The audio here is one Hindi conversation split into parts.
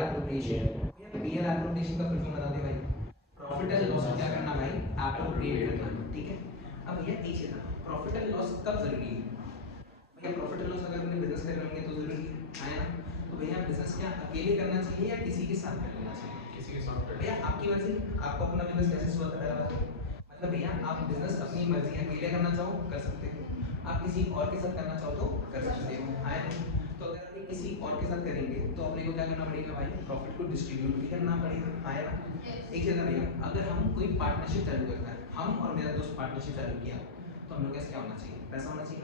एप्रोप्रिएशन। पीएल एप्रोप्रिएशन का फुल फॉर्म बता दे भाई, प्रॉफिट एंड लॉस क्या करना भाई, एप्रोप्रिएट करना, ठीक है। अब भैया एक चीज, प्रॉफिट एंड लॉस कब जरूरी है भैया, प्रॉफिट एंड लॉस अगर अपने बिजनेस कर रहे होंगे तो जरूरी है ना। तो भैया बिजनेस क्या अकेले करना चाहिए या किसी के साथ कर लेना चाहिए? किसी के साथ भैया आपकी मर्जी, आपको अपना बिजनेस कैसे शुरू होता है, मतलब भैया आप बिजनेस अपनी मर्जी अकेले करना चाहो कर सकते हो, आप किसी और के साथ करना चाहो तो कर सकते हो, है नहीं। तो अगर आप किसी और के साथ करेंगे तो अपने को क्या करना पड़ेगा भाई, प्रॉफिट को डिस्ट्रीब्यूट भी करना पड़ेगा, है ना। एक चीज़ है भैया, अगर हम कोई पार्टनरशिप चालू करता है, हम और मेरा दोस्त पार्टनरशिप चालू किया, तो हम लोग कैसे क्या होना चाहिए, पैसा होना चाहिए,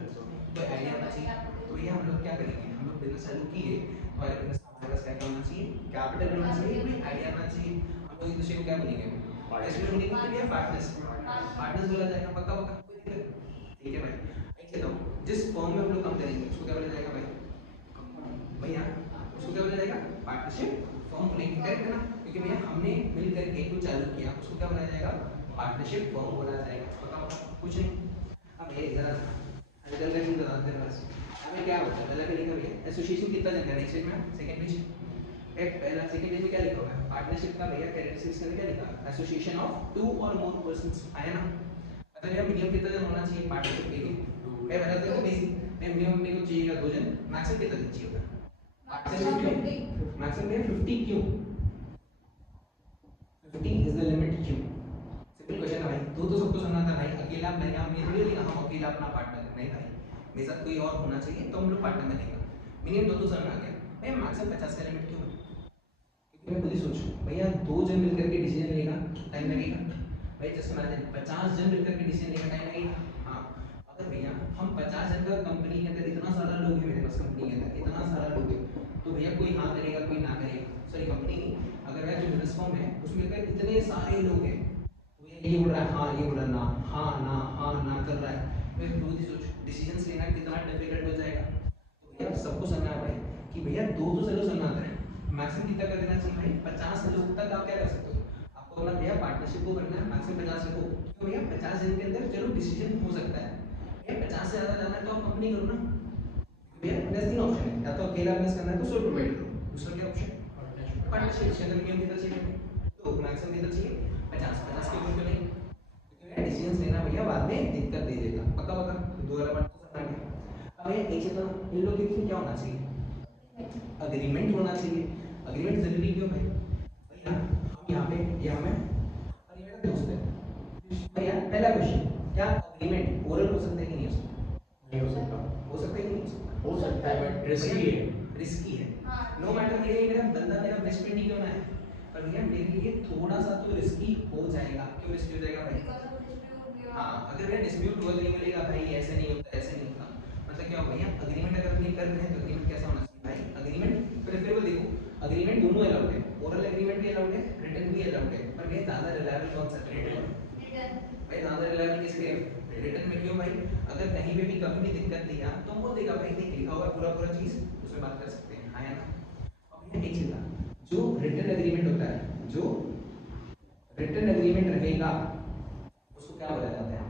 कोई आइडिया होना चाहिए। तो भैया हम लोग क्या करेंगे, हम लोग बिजनेस चालू किए, हमारे बिजनेस में हमारे पास क्या क्या होना चाहिए, कैपिटल होना चाहिए, कोई आइडिया होना चाहिए, हम लोग एक दूसरे को क्या बोलेंगे, ऐसे बोलेंगे कि भैया पार्टनर्स, पार्टनर्स बोला जाएगा, पक्का पक्का, कोई दिक्कत नहीं, ठीक है भाई। एक चीज बताओ, जिस फॉर्म में हम लोग काम करेंगे उसको क्या बोला जाएगा भाई, भैया उसको क्या बोला जाएगा, पार्टनरशिप फॉर्म बोलेंगे, करेक्ट है ना, क्योंकि भैया हमने मिल करके कुछ चालू किया, उसको क्या बोला जाएगा, पार्टनरशिप फॉर्म बोला जाएगा, पक्का पक्का, कुछ नहीं। अब ये जरा हल्का हल्का चीज बताते हैं बस, हमें क्या होता है पहला क्या लिखा भैया, एसोसिएशन कितना जन है, नेक्स्ट पेज में, सेकंड पेज, एक पहला सेकंड पेज में क्या लिखा हुआ है, पार्टनरशिप का भैया कैरेक्टरिस्टिक्स में क्या लिखा है, एसोसिएशन ऑफ टू और मोर पर्संस, आया ना। मतलब यार मिनिमम कितना जन होना चाहिए पार्टनरशिप के लिए, मैं बता देता हूं बेसिक, मैं मिनिमम मेरे को चाहिएगा 2 जन, मैक्सिमम कितना जन चाहिए होगा, मैक्सिमम में 50, क्यों 50 इज द लिमिट, क्यों, सिंपल क्वेश्चन है भाई, दो तो सबको समझना था भाई, अकेला मैं हम ये थोड़ी लेना हम अकेला अपना पार्टनर नहीं भाई, मेरे साथ कोई और होना चाहिए तो हम लोग पार्टनर बनेगा, मिनिमम दो तो समझ आ गया भैया, मैक्सिमम 50 का लिमिट क्यों है, मैं खुद ही सोचूं भैया, 2 जन मिलकर के डिसीजन लेगा टाइम लगेगा भाई, जस्ट इमेजिन 50 जन मिलकर के डिसीजन लेगा टाइम लगेगा, हाँ। अगर भैया हम 50 जन का कंपनी के अंदर इतना सारा लोग है, मेरे पास कंपनी के अंदर इतना सारा लोग है, तो भैया कोई हाँ करेगा कोई ना करेगा, सॉरी कंपनी नहीं, अगर भैया जो बिजनेस फॉर्म है उसमें अगर इतने सारे लोग हैं, तो भैया ये बोल रहा है हाँ, ये बोल रहा है ना, हाँ ना कर रहा है, फिर खुद ही सोच डिसीजन लेना कितना डिफिकल्ट हो जाएगा। तो भैया सबको समझना है भाई कि भैया दो तो चलो समझना आता है, मैक्सिमम कितना कर देना चाहिए भाई, 50 लोग तक आप क्या कर सकते हो, आपको अपना भैया पार्टनरशिप को करना है मैक्सिमम 50 रखो, क्यों भैया 50 दिन के अंदर चलो डिसीजन हो सकता है, भैया 50 से ज़्यादा जाना है तो आप कंपनी करो ना, भैया बस 3 ऑप्शन है, या तो अकेला बिजनेस करना है तो सोलो प्रोवाइड करो, दूसरा क्या ऑप्शन पार्टनरशिप, इसके अंदर मिनिमम कितना चाहिए, तो मैक्सिमम कितना चाहिए 50, 50 के ऊपर क्यों नहीं, क्योंकि डिसीजन लेना भैया बाद में दिक्कत दे देगा, पक्का पक्का, दो वाला बात तो समझ गया। अब भैया एक चीज इन लोग के बीच क्या होना चाहिए, अग्रीमेंट होना चाहिए, अग्रीमेंट जरूरी क्यों भाई, भैया हम यहाँ पे ये हमें और ये मेरा दोस्त है भैया, पहला क्वेश्चन, क्या अग्रीमेंट ओरल हो सकता है कि नहीं हो सकता, नहीं हो सकता, हो सकता है कि नहीं हो सकता, हो सकता है बट रिस्की है, रिस्की है, नो मैटर भैया ये मेरा बंदा मेरा बेस्ट फ्रेंड ही क्यों ना है, पर भैया मेरे लिए थोड़ा सा तो रिस्की हो जाएगा, क्यों रिस्की हो जाएगा भाई, हाँ अगर मेरा डिस्प्यूट हुआ तो ये बोलेगा भाई ऐसे नहीं होता ऐसे नहीं होता, मतलब क्या हो भैया, अग्रीमेंट अगर अपने कर रहे हैं तो अग्रीमेंट कैसा होना चाहिए भाई, अग्रीमेंट प्रेफरेबल देखो, अग्रीमेंट दोनों अलाउड है, ओरल एग्रीमेंट भी अलाउड है, रिटन भी अलाउड है, पर भैया ज़्यादा रिलायबल कौन सा है, रिटन भाई, ज़्यादा रिलायबल किसके है, रिटन में, क्यों भाई, अगर कहीं पे भी कभी भी दिक्कत दिया तो बोल देगा भाई देख लिखा हुआ पूरा पूरा चीज़, उसमें बात कर सकते हैं, हाँ या ना। अब भैया एक चीज़ था, जो रिटन एग्रीमेंट होता है, जो रिटन एग्रीमेंट रहेगा उसको क्या बोला जाता है,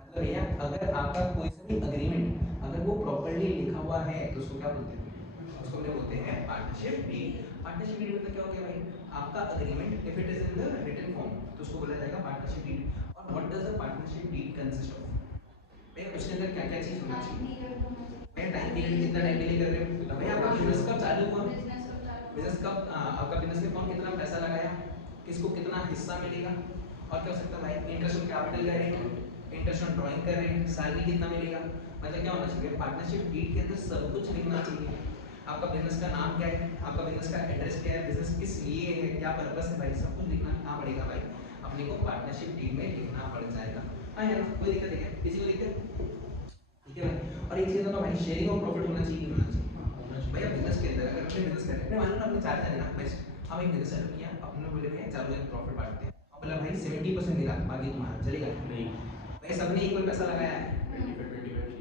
मतलब भैया अगर आपका कोई सा भी अग्रीमेंट अगर वो प्रॉपर्ली लिखा हुआ है तो उसको क्या बोलते हैं, उसको हम बोलते हैं पार्टनरशिप डीड, पार्टनरशिप डीड मतलब क्या हो गया भाई, आपका agreement if it is in the written form तो उसको बोला जाएगा पार्टनरशिप डीड, और what does the partnership deed consist of, भैया उसके अंदर क्या क्या चीज होना चाहिए, भैया टाइम पीरियड कितना टाइम के लिए कर रहे हो, भैया आपका बिजनेस कब चालू हुआ, बिजनेस कब आपका बिजनेस में कौन कितना पैसा लगाया, किसको कितना हिस्सा मिलेगा, और क्या हो सकता है भाई, इंटरेस्ट ऑन कैपिटल का रेट, इंटरेस्ट ऑन ड्राइंग का रेट, सैलरी कितना मिलेगा, मतलब क्या होना चाहिए पार्टनरशिप डीड के अंदर सब कुछ लिखना चाहिए, आपका बिजनेस का नाम क्या है, आपका बिजनेस का एड्रेस क्या है, बिजनेस किस लिए है, क्या पर्पस है भाई, सब कुछ लिखना कहाँ पड़ेगा भाई, अपने को पार्टनरशिप डीड में लिखना पड़ जाएगा, हाँ यार कोई दिक्कत है क्या, किसी को दिक्कत, ठीक है भाई। और एक चीज़ तो भाई शेयरिंग ऑफ प्रॉफिट होना चाहिए, होना चाहिए भैया बिजनेस के अंदर, अगर अपने बिजनेस कर रहे हैं मान लो अपने 4 जन है ना बेस्ट, हम एक बिजनेस चालू किया, अपने बोले भैया 4 जन प्रॉफिट बांटते हैं, हम बोला भाई 70% मेरा बाकी तुम्हारा, चलेगा नहीं भाई, सबने इक्वल पैसा लगाया है, 25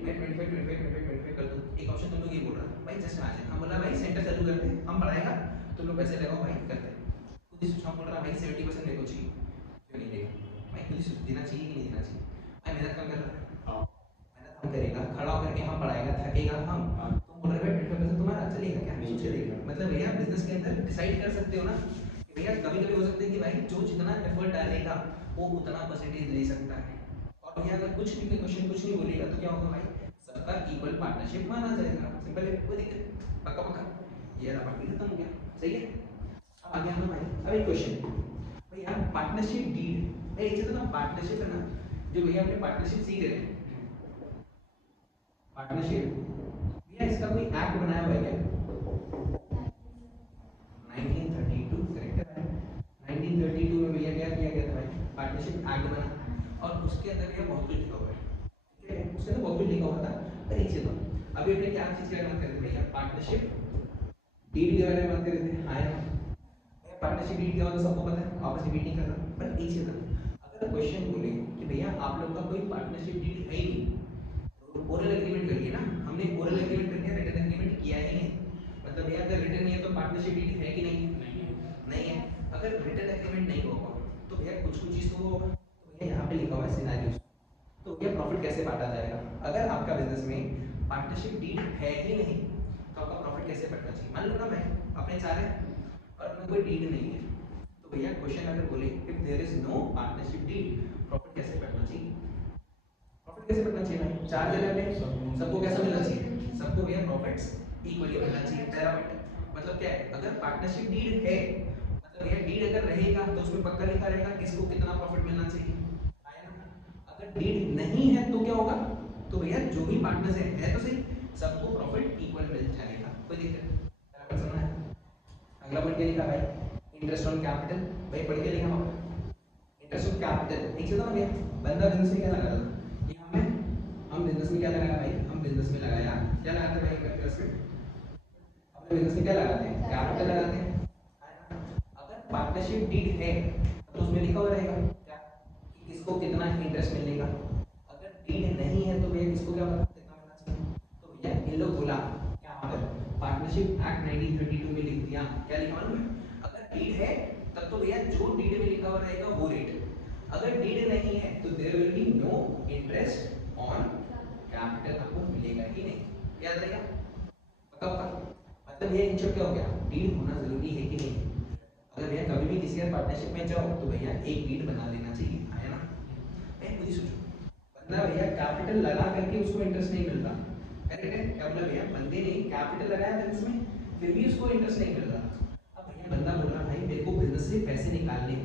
मैं 25 कर दूँ, एक ऑप्शन तुम लोग ये बोल रहा है भाई, जस्ट इमेजिन हम बोला भाई सेंटर चालू करते हैं, हम पढ़ाएगा तुम लोग पैसे लगाओ भाई, करते हैं खुद ही सोचो, हम बोल रहा भाई 70% मेरे को चाहिए, क्यों नहीं देगा भाई, खुद ही सोच देना चाहिए कि नहीं देना चाहिए भाई, मेहनत कम कर रहा है, मेहनत हम करेगा, खड़ा होकर के हम पढ़ाएगा, थकेगा हम, तुम बोल रहे भाई 25% तुम्हारा, चलेगा क्या, नहीं चलेगा मतलब भैया बिजनेस के अंदर डिसाइड कर सकते हो ना कि भैया कभी कभी हो सकता है कि भाई जो जितना एफर्ट डालेगा वो उतना परसेंटेज ले सकता है, और भैया अगर कुछ भी क्वेश्चन कुछ नहीं बोलेगा तो क्या होगा भाई, सबका इक्वल पार्टनरशिप माना जाएगा। सिंपल है, कोई दिक्कत, पक्का पक्का, ये रहा बाकी खत्म हो गया, सही है। अब आगे हम भाई अब एक क्वेश्चन भैया, पार्टनरशिप डीड है, एक ना पार्टनरशिप है ना, जो भैया हमने पार्टनरशिप सीख रहे हैं, पार्टनरशिप भैया इसका कोई एक्ट बनाया हुआ है क्या? 1932 करेक्ट है भाई, 1932 में भैया क्या किया गया था भाई, पार्टनरशिप एक्ट बना, और उसके अंदर भैया बहुत कुछ लिखा हुआ है, ठीक है, उसके अंदर बहुत कुछ लिखा हुआ था। पर एक चीज अभी अपने क्या चीज के बारे में बात कर रहे थे भैया, पार्टनरशिप डीड के बारे में बात कर रहे थे, हाँ यार पार्टनरशिप डीड क्या होता है सबको पता है, वापस रिपीट नहीं कर रहा, पर एक चीज अगर क्वेश्चन बोले कि भैया आप लोग का कोई पार्टनरशिप डीड है ही नहीं, ओरल एग्रीमेंट करिए ना, हमने ओरल एग्रीमेंट कर दिया, रिटन एग्रीमेंट किया ही नहीं, मतलब भैया अगर रिटन नहीं है तो पार्टनरशिप डीड है कि नहीं, नहीं है। अगर रिटन एग्रीमेंट नहीं होगा तो भैया कुछ कुछ चीज तो होगा, तो भैया यहाँ पे लिखा हुआ है सिनेरियोस, तो भैया प्रॉफिट कैसे बांटा जाएगा, अगर आपका बिजनेस में पार्टनरशिप डीड है ही नहीं तो आपका प्रॉफिट कैसे बढ़ना चाहिए। मान लो ना भाई अपने चार है और अपने कोई डीड नहीं है, तो भैया क्वेश्चन अगर बोले if there is no partnership deed profit कैसे बढ़ना चाहिए, प्रॉफिट कैसे बढ़ना चाहिए भाई, चार जगह पे सबको कैसा मिलना चाहिए, सबको भैया प्रॉफिट्स इक्वली मिलना चाहिए, पैरामीटर मतलब क्या है, अगर पार्टनरशिप डीड है मतलब भैया डीड अगर रहेगा तो उसमें पक्का लिखा रहेगा किसको कितना प्रॉफिट मिलना चाहिए, आया ना। अगर डीड नहीं है तो क्या होगा, तो भैया जो भी पार्टनर्स है तो सही सबको प्रॉफिट इक्वल मिल जाएगा, कोई दिक्कत बराबर समझना है। अगला पॉइंट क्या लिखा भाई, इंटरेस्ट ऑन कैपिटल, भाई पढ़ के लिखा पापा, इंटरेस्ट ऑन कैपिटल एक चीज ना भैया, बंदा बिजनेस में क्या लगा रहा था, ये हम बिजनेस में क्या लगाया भाई, हम बिजनेस में लगाया क्या लगाते हैं भाई, इंटरेस्ट में अपने बिजनेस में क्या लगाते हैं, कैपिटल लगाते हैं। अगर पार्टनरशिप डीड है तो उसमें लिखा हुआ रहेगा क्या कि किसको कितना इंटरेस्ट मिलेगा, अगर डीड नहीं है तो भैया किसको क्या पता कितना मिलना चाहिए, तो भैया इन लोग बोला क्या पर पार्टनरशिप एक्ट 1932 में लिख दिया, क्या लिखा मालूम है, अगर डीड है तब तो भैया जो डीड में लिखा हुआ रहेगा वो रेट, अगर डीड नहीं है तो there will be no interest on capital, आपको मिलेगा ही नहीं, याद रहेगा पक्का पक्का। मतलब ये इन सब क्या हो गया, डीड होना जरूरी है कि नहीं, अगर भैया कभी भी किसी पार्टनरशिप में जाओ तो भैया एक डीड बना लेना चाहिए, आया ना। मैं खुद ही सोचो बंदा भैया कैपिटल लगा करके उसको इंटरेस्ट नहीं मिलता, करेक्ट है, क्या बोला भैया बंदे ने कैपिटल लगाया बिजनेस में फिर भी उसको इंटरेस्ट नहीं मिल रहा, अब भैया बंदा बोल रहा भाई मेरे को बिजनेस से पैसे निकालने,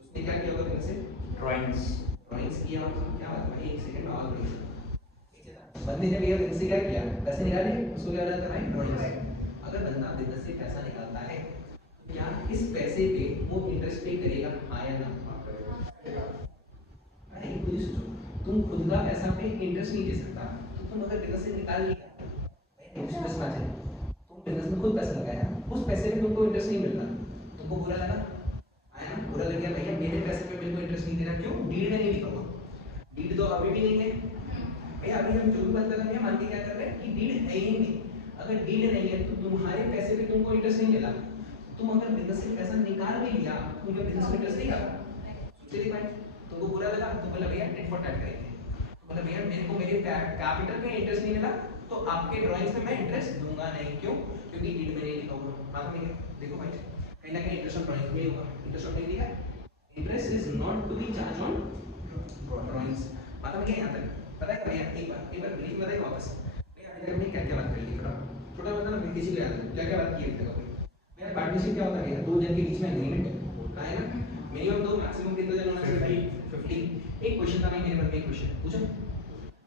उसने क्या किया होगा बिजनेस से, ड्राइंग्स किया होगा, क्या बात है भाई, एक सेकंड और बंदे ने भैया बिजनेस से क्या किया, पैसे निकाले, उसको क्या बोलता है ड्राइंग्स। अगर बंदा बिजनेस से पैसा निकालता है तो क्या इस पैसे पे वो इंटरेस्ट पे करेगा, हाँ या ना, भाई खुद ही सोचो, तुम खुद का पैसा पे इंटरेस्ट नहीं दे सकता तो तुम अगर बिजनेस से निकाल लिया, भाई बिजनेस बात है, तुम बिजनेस में खुद पैसा लगाया उस पैसे में तुमको इंटरेस्ट नहीं मिलता, तुमको बुरा लगा, आया ना, बुरा लग गया भैया मेरे पैसे पे मेरे को इंटरेस्ट नहीं दे रहा, क्यों, डीड में नहीं लिखा हुआ, डीड तो अभी भी नहीं है भैया, अभी हम जो भी बात कर रहे हैं मान के क्या कर रहे हैं कि डीड है ही नहीं, अगर डीड नहीं है तो तुम्हारे पैसे पे तुमको इंटरेस्ट नहीं मिला, तुम अगर बिजनेस से पैसा निकाल भी लिया तो क्या बिजनेस में इंटरेस्ट नहीं आएगा, सोचिए भाई, तुमको बुरा लगा तो बोला भैया टिट फॉर टैट करेंगे, तो बोला भैया मेरे को मेरे कैपिटल पे इंटरेस्ट नहीं मिला तो आपके ड्राइंग्स में मैं इंटरेस्ट दूंगा नहीं, क्यों, क्योंकि डीड में नहीं लिखा हुआ, बात में देखो भाई कहीं ना कहीं इंटरेस्ट ऑन ड्राइंग्स में होगा, इंटरेस्ट ऑन नहीं लिखा है, interest is not to be charged on drawings, बात में क्या यहाँ तक पता है भैया, एक बार बिलीव बताइए वापस भैया अभी तक हमने क्या क्या बात कर ली, थोड़ा छोटा बता ना, किसी को याद है क्या क्या बात की है भैया, पार्टनरशिप क्या होता है, दो जन के बीच में एग्रीमेंट है ना, मिनिमम दो मैक्सिमम कितना जन होना चाहिए, 50। एक क्वेश्चन था मेरे मन में, एक क्वेश्चन पूछो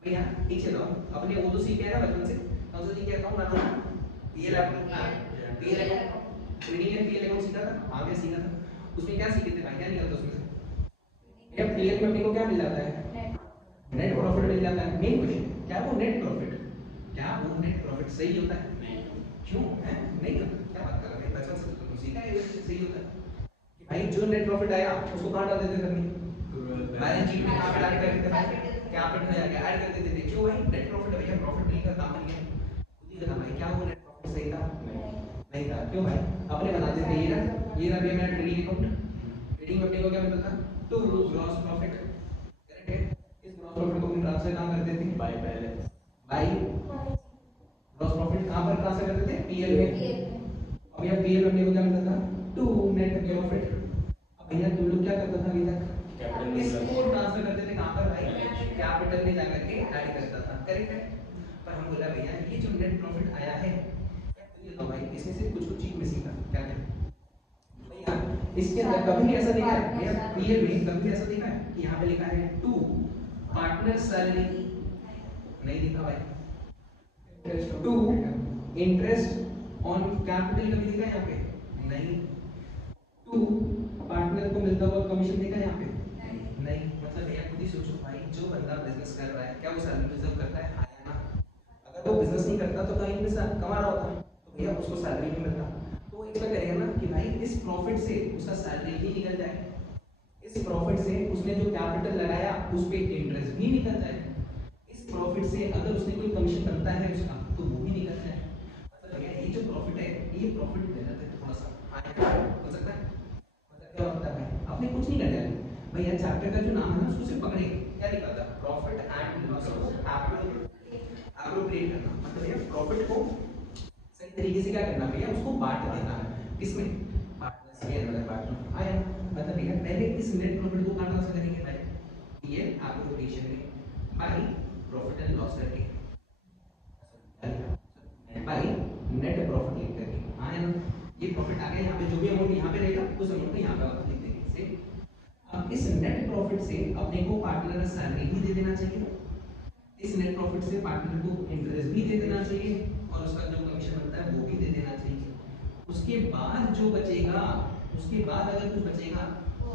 भैया, एक चलो अपने वो तो सीखे हैं ना बचपन से, कौन सा सीखे अकाउंट ना PL account, PL account trading and PL account सीखा था, आगे सीखा था, उसमें क्या सीखे थे भाई, क्या निकलता उसमें से, क्या पीएल में अपने को क्या मिल जाता है, नेट प्रॉफिट मिल जाता है, मेन क्वेश्चन क्या वो नेट प्रॉफिट, क्या वो नेट प्रॉफिट सही होता है, क्यों है नहीं होता, क्या बात कर रहे हैं, बचपन से तो सीखा है सही होता है कि भाई जो नेट प्रॉफिट आया उसको कहाँ डाल देते थे, बैलेंस शीट में कहाँ ऐड कर देते थे, कैपिटल में जाके ऐड कर देते थे, क्यों भाई नेट प्रॉफिट भैया प्रॉफिट नहीं का काम नहीं है, खुद ही बता भाई क्या वो नेट प्रॉफिट सही था, नहीं था, क्यों भाई अपने बनाते थे, ये रहा भैया मेरा ट्रेडिंग अकाउंट, ट्रेडिंग में अपने को क्या मिलता था, टू ग्रॉस प्रॉफिट, करेक्ट है, इस ग्रॉस प्रॉफिट को हम ट्रांसफर कहाँ करते थे, बाय ग्रॉस प्रॉफिट कहाँ पर ट्रांसफर करते थे, पीएल में, अब पीएल हमने को क्या मिलता था 2 नेट प्रॉफिट। अब भैया तुम लोग क्या करता था अभी तक कैपिटल इसको ट्रांसफर करते थे कहां पर भाई कैपिटल में जाकर के ऐड करता था, करेक्ट है। पर हम बोला भैया ये जो नेट प्रॉफिट आया है ये तो भाई इसमें से कुछ चीज मिसिंग था, क्या क्या भैया इसके अंदर कभी भी ऐसा देखा है भैया पीएल में कभी भी ऐसा देखा है कि यहाँ पे लिखा है 2 पार्टनर सैलरी, नहीं लिखा भाई। 2 इंटरेस्ट ऑन कैपिटल कभी देखा है यहाँ पे, नहीं। 2 पार्टनर को मिलता हुआ कमीशन देखा है यहाँ पे, नहीं। मतलब भैया खुद ही सोचो भाई जो बंदा बिजनेस कर रहा है क्या वो सैलरी डिजर्व करता है, हाँ या ना। अगर वो बिजनेस नहीं करता तो कहीं पे कमा रहा होता तो भैया उसको सैलरी नहीं मिलता, तो वो एक्सपेक्ट करेगा ना कि भाई इस प्रॉफिट से उसका सैलरी भी निकल जाए, इस प्रॉफिट से उसने जो कैपिटल लगाया उस पे इंटरेस्ट भी निकल जाए, इस प्रॉफिट से अगर उसने कोई कमीशन बनता है उसका तो वो भी निकल जाए। मतलब भैया ये जो प्रॉफिट है ये प्रॉफिट देना है थोड़ा सा हाई हो सकता है। मतलब क्या होता है आपने कुछ नहीं करना है भैया, चैप्टर का जो नाम है ना उसको सिर्फ पकड़े, क्या लिखा था प्रॉफिट एंड लॉस एप्रोप्रिएट करना। मतलब भैया प्रॉफिट को सही तरीके से क्या करना भैया उसको बांट देना है, किसमें पार्टनर्स के अंदर पार्टनर आया। मतलब भैया पहले इस नेट प्रॉफिट को कहां ट्रांसफर करेंगे भाई ये एप्रोप्रिएशन में बाय प्रॉफिट एंड लॉस करके बाय नेट प्रॉफिट लिख करके आया ना। ये प्रॉफिट आ गया, यहाँ पे जो भी अमाउंट यहाँ पे रहेगा उस अमाउंट को यहाँ पे आप लिख देंगे से। अब इस नेट प्रॉफिट से अपने को पार्टनर का सैलरी भी दे देना चाहिए, इस नेट प्रॉफिट से पार्टनर को इंटरेस्ट भी दे देना चाहिए और उसका जो कमीशन बनता है वो भी दे देना चाहिए। उसके बाद जो बचेगा, उसके बाद अगर कुछ बचेगा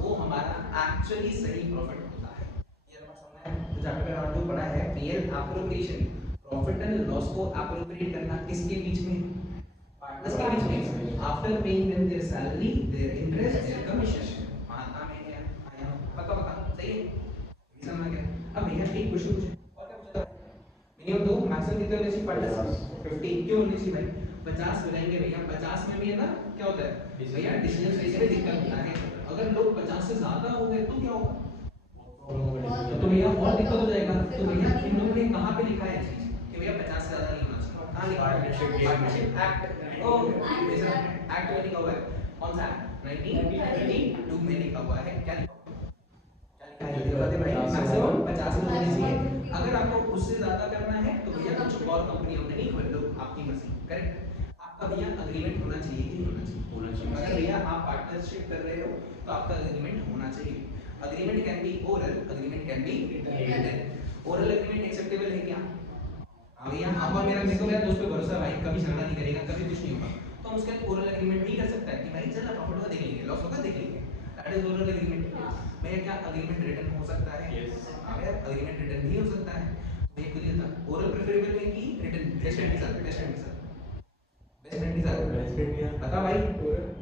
वो हमारा एक्चुअली सही प्रॉफिट होता है। ये बात समझ में आया? तो चैप्टर का नाम जो पढ़ा है PL appropriation, profit and loss को एप्रोप्रिएट करना किसके बीच में, पार्टनर्स के बीच में, after paying them their salary their interest their commission. महात्मा में क्या आया पक्का पक्का सही है, ये समझ में गया। अब भैया एक क्वेश्चन पूछे और क्या पूछा था मिनिमम दो मैक्सिमम कितने होने चाहिए पार्टनर्स 50 क्यों होने चाहिए भाई 50 हो जाएंगे भैया। 50 में भी है ना क्या होता है भैया डिसीजन लेने में दिक्कत होता है, अगर लोग 50 से ज्यादा हो गए तो क्या होगा तो भैया और दिक्कत हो जाएगा। तो भैया इन लोगों ने कहां पे लिखा है चीज कि भैया 50 से ज्यादा नहीं होना चाहिए, कहां लिखा है पार्टनरशिप एक्ट, ओ एक्ट में लिखा हुआ है कौन सा 1932 में लिखा हुआ है, क्या लिखा हुआ है भाई मैक्सिमम 50 में होनी चाहिए। अगर आपको उससे ज्यादा करना है तो भैया कुछ और कंपनी में नहीं खोल लो, आपकी मर्जी, करेक्ट। आपका भैया अग्रीमेंट होना चाहिए कि नहीं होना चाहिए, अगर भैया आप पार्टनरशिप कर रहे हो तो आपका अग्रीमेंट होना चाहिए। Agreement can be oral, agreement can be written. Oral agreement acceptable है क्या, हाँ भैया आपका मेरा मेरे को मेरा दोस्त पे भरोसा भाई कभी झगड़ा नहीं करेगा कभी कुछ नहीं होगा, तो हम उसके साथ ओरल एग्रीमेंट भी कर सकता है कि भाई चल प्रॉफिट होगा देख लेंगे लॉस होगा देख लेंगे, दैट इज ओरल एग्रीमेंट। भैया क्या अग्रीमेंट रिटन हो सकता है, हाँ भैया अग्रीमेंट रिटन भी हो सकता है। भैया क्लियर था, ओरल प्रेफरेबल है कि रिटन, बेस्ट फ्रेंड के साथ, बेस्ट फ्रेंड के साथ, बेस्ट फ्रेंड के साथ बता भाई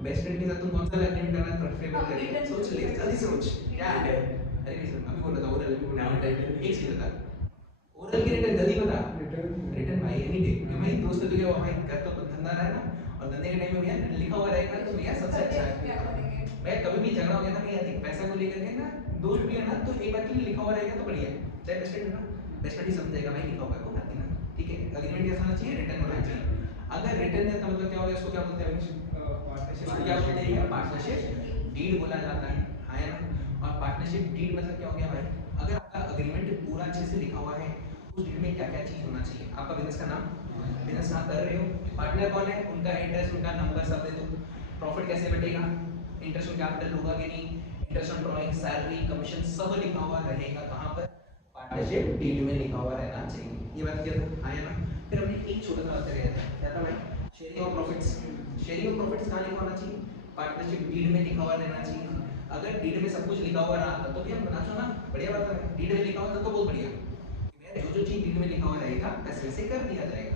बेस्ट फ्रेंड के साथ तुम कौन सा एग्रीमेंट करना प्रेफरेबल करेगा, सोच ले जल्दी सोच क्या है। अरे नहीं सुन अभी बोल रहा था ओरल, अभी बोल रहा था एक चीज बता ओरल की रिटर्न जल्दी बता, रिटर्न भाई एनी डे कि भाई दोस्त तो क्या भाई कर तो धंधा रहा है ना, और धंधे के टाइम में भैया रिटर्न लिखा हुआ रहेगा तो भैया सबसे अच्छा है। भैया कभी भी झगड़ा हो गया था भैया देख पैसा को लेकर के ना दोस्त भी है ना तो एक बार के लिए लिखा हुआ रहेगा तो बढ़िया है, चाहे बेस्ट फ्रेंड है ना बेस्ट फ्रेंड ही समझेगा भाई लिखा हुआ है कोई बात नहीं ना, ठीक है। अग्रीमेंट कैसा होना चाहिए, रिटर्न होना चाहिए। अगर रिटर्न है तो मतलब क्या होगा, इसको क्या बोलते हैं पार्टनरशिप, क्या बोलते हैं पार्टनरशिप डीड बोला जाता है, हाँ या ना। और पार्टनरशिप डीड मतलब क्या हो गया भाई, अगर आपका अग्रीमेंट पूरा अच्छे से लिखा हुआ है उस डीड में क्या क्या चीज होना चाहिए, आपका बिजनेस का नाम, बिजनेस कहाँ कर रहे हो, पार्टनर कौन है, उनका एड्रेस, उनका नंबर सब दे दो, प्रॉफिट कैसे बटेगा, इंटरेस्ट ऑन कैपिटल होगा कि नहीं, interest on drawing salary commission सब लिखा हुआ रहेगा कहाँ पर, पार्टनरशिप डीड में लिखा हुआ रहना चाहिए। ये बात क्लियर हो, हाँ या ना। फिर हमने एक छोटा सा बात किया था क्या था भाई, sharing of profits. Sharing of profits कहाँ लिखा होना चाहिए, पार्टनरशिप डीड में लिखा हुआ रहना चाहिए। अगर डीड में सब कुछ लिखा हुआ रहा था तो भी हम बनाचो ना, बढ़िया बात है, डीड में लिखा हुआ था तो बहुत बढ़िया, जो जो चीज डीड में लिखा हुआ रहेगा वैसे वैसे कर दिया जाएगा।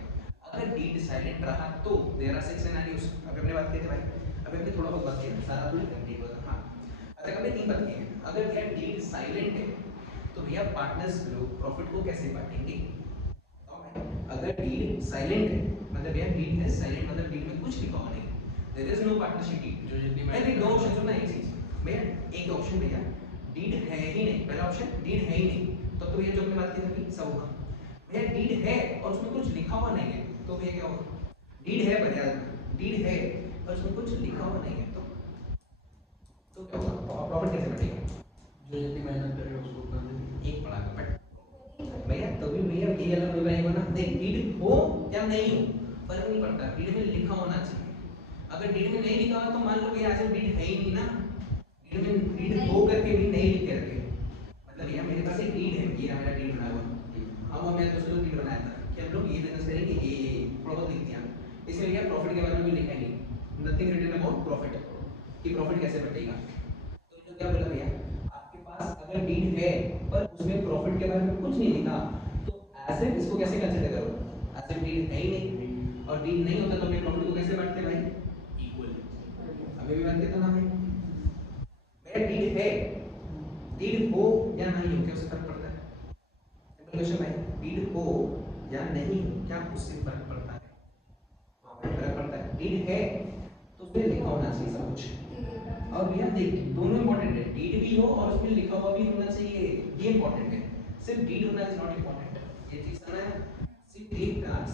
अगर डीड साइलेंट रहा तो देयर आर 6 सिनेरियोस, अभी हमने बात की थी भाई, अभी हमने थोड़ा बहुत बात किया सारा कुछ कंप्लीट हुआ था, हाँ अच्छा हमने 3 बात की है। अगर भैया डीड साइलेंट है तो भैया पार्टनर्स लोग प्रॉफिट को कैसे बांटेंगे, अगर डीड साइलेंट है मतलब भैया डीड है साइलेंट मतलब डीड में कुछ लिखा हुआ नहीं, there is no partnership deed, जो जितनी मैं देख दो ऑप्शन सुनना एक चीज भैया, एक ऑप्शन भैया डीड है ही नहीं, पहला ऑप्शन डीड है ही नहीं तो भैया जो हमने बात की थी सब होगा। भैया डीड है और उसमें कुछ लिखा हुआ नहीं है तो भैया क्या होगा, डीड है बढ़िया, डीड है और उसमें कुछ लिखा हुआ नहीं है तो क्या होगा, प्रॉफिट कैसे बनेगा? जो जितनी मेहनत करे उसको उतना देंगे। एक पड़ा बट भैया तभी भैया ये अलग हो जाएगा ना, देख डीड हो या नहीं हो फर्क नहीं पड़ता, डीड में लिखा होना चाहिए। अगर डीड में नहीं लिखा हुआ तो मान लो कि ऐसे डीड है ही नहीं ना, डीड में डीड हो करके भी नहीं लिख के रखे, मतलब भैया मेरे पास एक डीड है, ये मेरा डीड बना हुआ, अब मैं दूसरे को डीड बनाया था कि हम लोग ये बिजनेस करेंगे, ये प्रॉफिट लिख दिया, इसमें भैया प्रॉफिट के बारे में भी लिखा नहीं, नथिंग रिटन अबाउट प्रॉफिट कि प्रॉफिट कैसे बटेगा। तो ये क्या बोला भैया, आपके पास अगर डीड है पर उसमें प्रॉफिट के बारे में कुछ नहीं लिखा तो एसेट इसको कैसे कंसीडर करो, एसेट डीड है ही नहीं, और डीड नहीं होता तो अपने प्रॉफिट को कैसे बांटते भाई, इक्वल, अभी भी बांटते तो ना भाई, भैया डीड है, डीड हो या नहीं हो क्या उससे फर्क पड़ता है? सिंपल क्वेश्चन भाई, डीड हो या नहीं हो क्या उससे फर्क पड़ता है? फर्क पड़ता है, डीड है तो उसमें लिखा होना चाहिए सब कुछ, और भैया देख दोनों इंपॉर्टेंट है, डीड भी हो और उसमें लिखा हुआ भी होना चाहिए, ये इंपॉर्टेंट है, सिर्फ डीड होना इज नॉट इंपॉर्टेंट, ये चीज समझना है,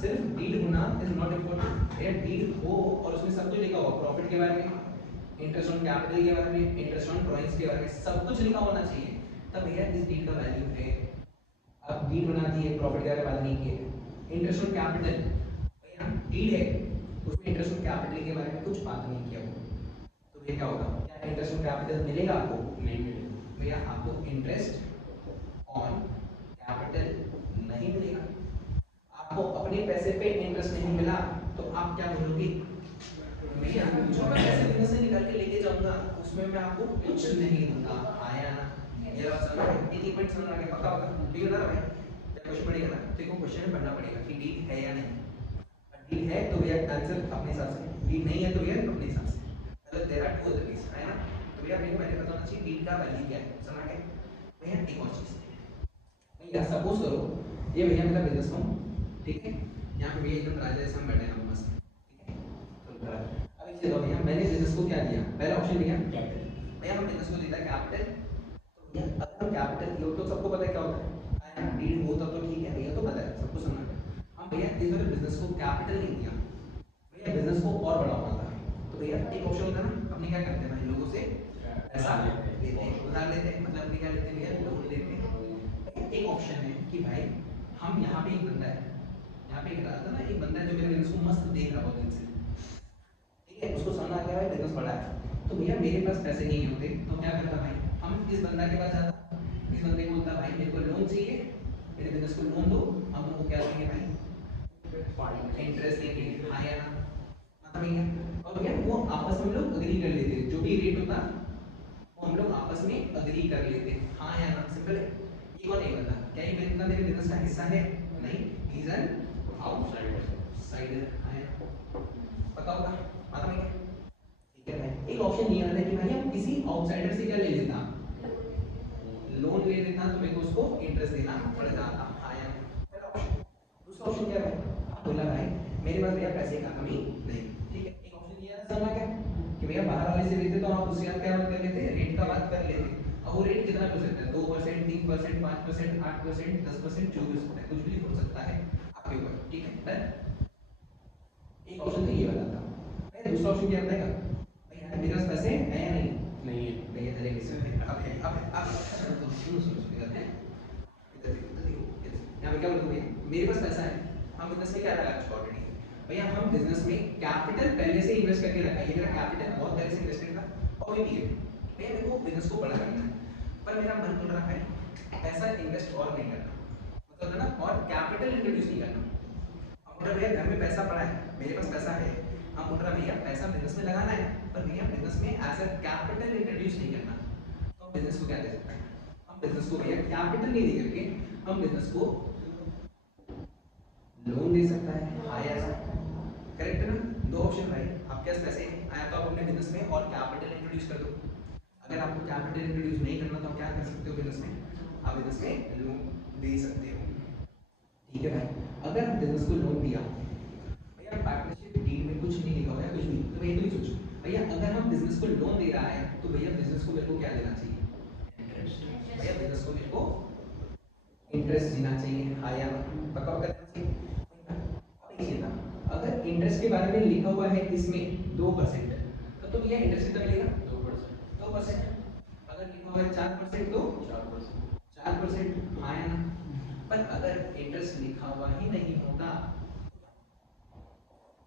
सिर्फ डीड होना इज नॉट इंपॉर्टेंट, भैया डीड हो और उसमें सब कुछ लिखा हुआ, प्रॉफिट के बारे में, इंटरेस्ट ऑन कैपिटल के बारे में, इंटरेस्ट ऑन ड्राइंग्स के बारे में, सब कुछ लिखा होना चाहिए, तब भैया इस डीड का वैल्यू है। अब डीड बना दी है, प्रॉफिट के बारे में बात नहीं की है, इंटरेस्ट ऑन कैपिटल, भैया डीड है उसमें इंटरेस्ट ऑन कैपिटल के बारे में कुछ बात नहीं किया हुआ, तो ये क्या होगा, क्या इंटरेस्ट ऑन कैपिटल मिलेगा आपको? नहीं मिलेगा भैया आपको इंटरेस्ट ऑन कैपिटल नहीं मिलेगा, आपको अपने पैसे पे इंटरेस्ट नहीं मिला तो आप क्या बोलोगे, भैया जो मैं पैसे बिजनेस से निकाल के लेके जाऊंगा उसमें मैं आपको कुछ नहीं दूंगा, आया ना, ये बात समझ में, एक पॉइंट समझ आ गया, पक्का होगा, ठीक है ना भाई, जब क्वेश्चन पढ़ेगा ना तो एक क्वेश्चन में पढ़ना पड़ेगा कि डीड है या नहीं, डीड है तो भैया आंसर अपने हिसाब से, डीड नहीं है तो भैया अपने हिसाब से, मतलब देयर आर टू वेज है ना, तो भैया मेरे को पहले पता होना चाहिए डीड का वैल्यू क्या है, समझ गए भैया। एक और चीज भैया, सपोज करो ये भैया मेरा बिजनेस होम, ठीक है, यहाँ पे भैया एकदम राजा जैसा हम बैठे हैं मस्त, ठीक है, तो अब एक चीज बताओ भैया, मैंने बिजनेस को क्या दिया, पहला ऑप्शन दिया कैपिटल, भैया हम बिजनेस को देता है कैपिटल, तो भैया अगर हम कैपिटल ये तो सबको पता है क्या होता है, डीड हो तब तो ठीक है भैया, तो पता है सबको समझ में, हम भैया इस बार बिजनेस को कैपिटल नहीं दिया, भैया बिजनेस को और बड़ा होना था, तो भैया एक ऑप्शन होता है ना, अपने क्या करते हैं भाई, लोगों से पैसा लेते हैं, उधार लेते हैं, मतलब अपने क्या लेते हैं भैया, लोन लेते हैं। एक ऑप्शन है कि भाई हम यहाँ पे एक बंदा है, यहाँ पे एक रहता ना, एक बंदा है जो मेरे बिजनेस को मस्त देख रहा बहुत दिन से, ठीक है, उसको समझ आ गया भाई बिजनेस बड़ा है, तो भैया मेरे पास पैसे नहीं होते तो क्या करता भाई, हम इस बंदा के पास जाता, इस बंदे को बोलता भाई मेरे को लोन चाहिए, मेरे बिजनेस को लोन दो, हम उनको क्या देंगे भाई, इंटरेस्ट देंगे, हाँ या ना, मतलब भैया, और भैया वो आपस में लोग अग्री कर लेते, जो भी रेट होता वो हम लोग आपस में अग्री कर लेते, हाँ या ना, सिंपल है। ये कौन है बंदा, क्या ये बंदा मेरे बिजनेस का हिस्सा है? नहीं, ही इज एन आउटसाइडर, हाँ या ना, पता होगा, मतलब भैया, ठीक है भाई। एक ऑप्शन ये आता है कि भाई हम किसी आउटसाइडर से क्या ले लेता, लोन ले लेता, तो मेरे को उसको इंटरेस्ट देना पड़ जाता, हाँ या ना, पहला ऑप्शन। दूसरा ऑप्शन क्या है, बोला भाई मेरे पास भैया पैसे का कमी नहीं, ठीक है, एक ऑप्शन ये है, समझ गया कि भैया बाहर वाले से लेते तो आप उससे क्या बात कर लेते, रेट का बात कर लेते, अब वो रेट कितना हो सकता है, 2%, 3%, 5%, 8%, 10%, जो भी हो सकता है, कुछ भी हो सकता है आपके ऊपर, ठीक है डन। एक ऑप्शन तो ये वाला था, दूसरा ऑप्शन क्या बताएगा, भैया मेरे पास पैसे हैं या नहीं, नहीं है भैया तेरे किसमें है, अब है, अब तो क्यों सोच रहे हैं, इधर देखो, यहाँ पे क्या बोलते भैया मेरे पास पैसा है, हम बिजनेस में क्या लगा चुका ऑलरेडी, भैया हम बिजनेस में कैपिटल पहले से इन्वेस्ट करके रखा है, ये मेरा कैपिटल बहुत पहले से इन्वेस्टेड था, और ये भी है भैया मेरे को बिजनेस को बड़ा करना है, पर मेरा मन कर रहा है पैसा इन्वेस्ट और नहीं करना, मतलब है ना, और कैपिटल इंट्रोड्यूस नहीं करना, हम बोल रहे भैया घर में पैसा पड़ा है, मेरे पास पैसा है, हम बोल रहे भैया पैसा बिजनेस में लगाना है, पर भैया बिजनेस में एज अ कैपिटल इंट्रोड्यूस नहीं करना, तो बिजनेस को क्या दे सकते हैं, हम बिजनेस को भैया कैपिटल नहीं दे करके हम बिजनेस को लोन दे सकता है, हाँ या ना, करेक्ट है ना, दो ऑप्शन भाई, आपके पास पैसे आया तो आप अपने बिजनेस में और कैपिटल इंट्रोड्यूस कर दो, अगर आपको कैपिटल इंट्रोड्यूस नहीं करना तो आप क्या कर सकते हो बिजनेस में, आप बिजनेस में लोन दे सकते हो, ठीक है भाई। अगर बिजनेस को लोन दिया, भैया पार्टनरशिप डीड में कुछ नहीं लिखा हुआ है, कुछ भी, तो भैया तो सोचो भैया अगर हम बिजनेस को लोन दे रहा है तो भैया बिजनेस को मेरे को क्या देना चाहिए, भैया बिजनेस को मेरे को इंटरेस्ट देना चाहिए, हाँ या ना, पक्का पक्का देना चाहिए। अब एक चीज था, अगर इंटरेस्ट के बारे में लिखा हुआ है इसमें 2%, तो भैया इंटरेस्ट कितना मिलेगा 2%। 2%। अगर लिखा हुआ है 4% तो 4%। 4% हाँ या ना। पर अगर इंटरेस्ट लिखा हुआ ही नहीं होता,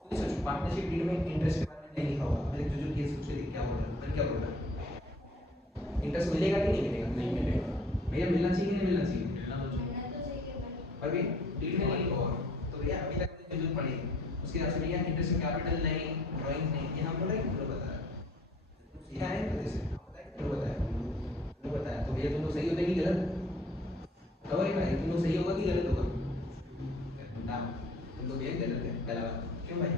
तो सोचो पार्टनरशिप डीड में इंटरेस्ट के बारे में नहीं लिखा हुआ, मैंने जो जो केस सोच के क्या बोल रहा मैंने क्या बोल रहा, इंटरेस्ट मिलेगा कि नहीं मिलेगा? नहीं मिलेगा। भैया मिलना चाहिए कि नहीं मिलना चाहिए? मिलना तो चाहिए। और भैया डीड में नहीं लिखा हुआ, तो भैया अभी तक जो जो पढ़ी उसके हिसाब से भैया इंटरेस्ट में कैपिटल नहीं, ड्राइंग नहीं, ये हम बोल रहे हैं कि बता रहा है ये है तो जैसे तुमने बताया तो भैया तुम तो सही होता है कि गलत? खबर है भाई तुम तो सही होगा कि गलत होगा? ना तुम तो भैया गलत है पहला बात। क्यों भाई?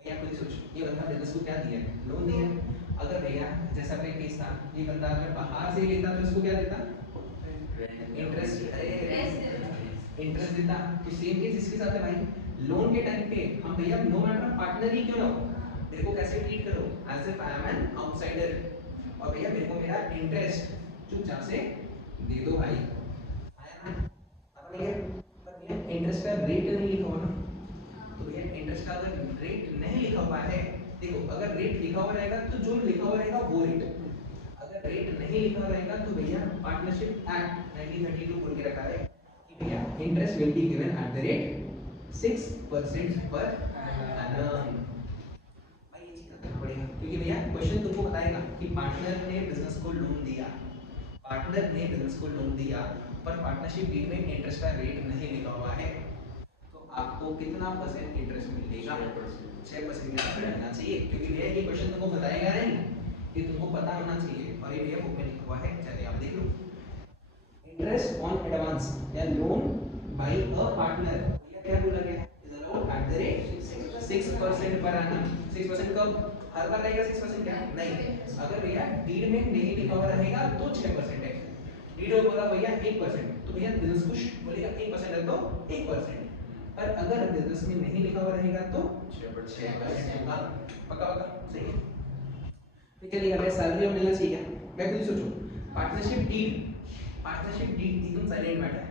भैया खुद ही सोचो, ये बंदा बिजनेस को क्या दिया है? लोन दिया है। अगर भैया जैसा अपने केस था, ये बंदा अगर बाहर से लेता तो इसको क्या देता? इंटरेस्ट। अरे इंटरेस्ट देता। तो सेम केस इसके साथ है भाई। लोन के टाइम पे हम भैया नो मैटर पार्टनर ही क्यों ना हो, मेरे को कैसे ट्रीट करो as if I am an outsider, और भैया मेरे को मेरा इंटरेस्ट चुपचाप से दे दो भाई, आया ना? अब भैया पर भैया इंटरेस्ट का रेट नहीं लिखा हुआ ना, तो भैया इंटरेस्ट का अगर रेट नहीं लिखा हुआ है, देखो अगर रेट लिखा हुआ रहेगा तो जो लिखा हुआ रहेगा वो रेट, अगर रेट नहीं लिखा रहेगा तो भैया पार्टनरशिप एक्ट 1932 बोल के रखा है कि भैया interest will be given at the rate 6% per annum. भाई ये चीज रखना पड़ेगा क्योंकि भैया क्वेश्चन तुमको बताएगा कि पार्टनर ने बिजनेस को लोन दिया, पार्टनर ने बिजनेस को लोन दिया पर पार्टनरशिप डीड में इंटरेस्ट का रेट नहीं लिखा हुआ है, तो आपको कितना परसेंट इंटरेस्ट मिलेगा? 6% मिलना चाहिए, क्योंकि भैया ये क्वेश्चन तुमको बताएगा नहीं, ये तुमको पता होना चाहिए, और ये भैया बुक में लिखा हुआ है, चलिए आप देख लो। इंटरेस्ट ऑन एडवांस या लोन बाय अ पार्टनर, ये क्या बोला गया? Is a loan at the rate 6% per annum. 6% कब? हर बार रहेगा 6% क्या? नहीं, अगर भैया डीड में नहीं लिखा हुआ रहेगा तो 6% है। डीड में बोला भैया 1%, तो भैया बिजनेस कुछ बोलेगा 1% है तो 1%, पर अगर बिजनेस में नहीं लिखा हुआ रहेगा तो 6% होगा। पक्का पक्का सही है? तो चलिए हमें सैलरी में मिलना चाहिए क्या? मैं खुद ही सोचो, पार्टनरशिप डीड एकदम साइलेंट मैटर है।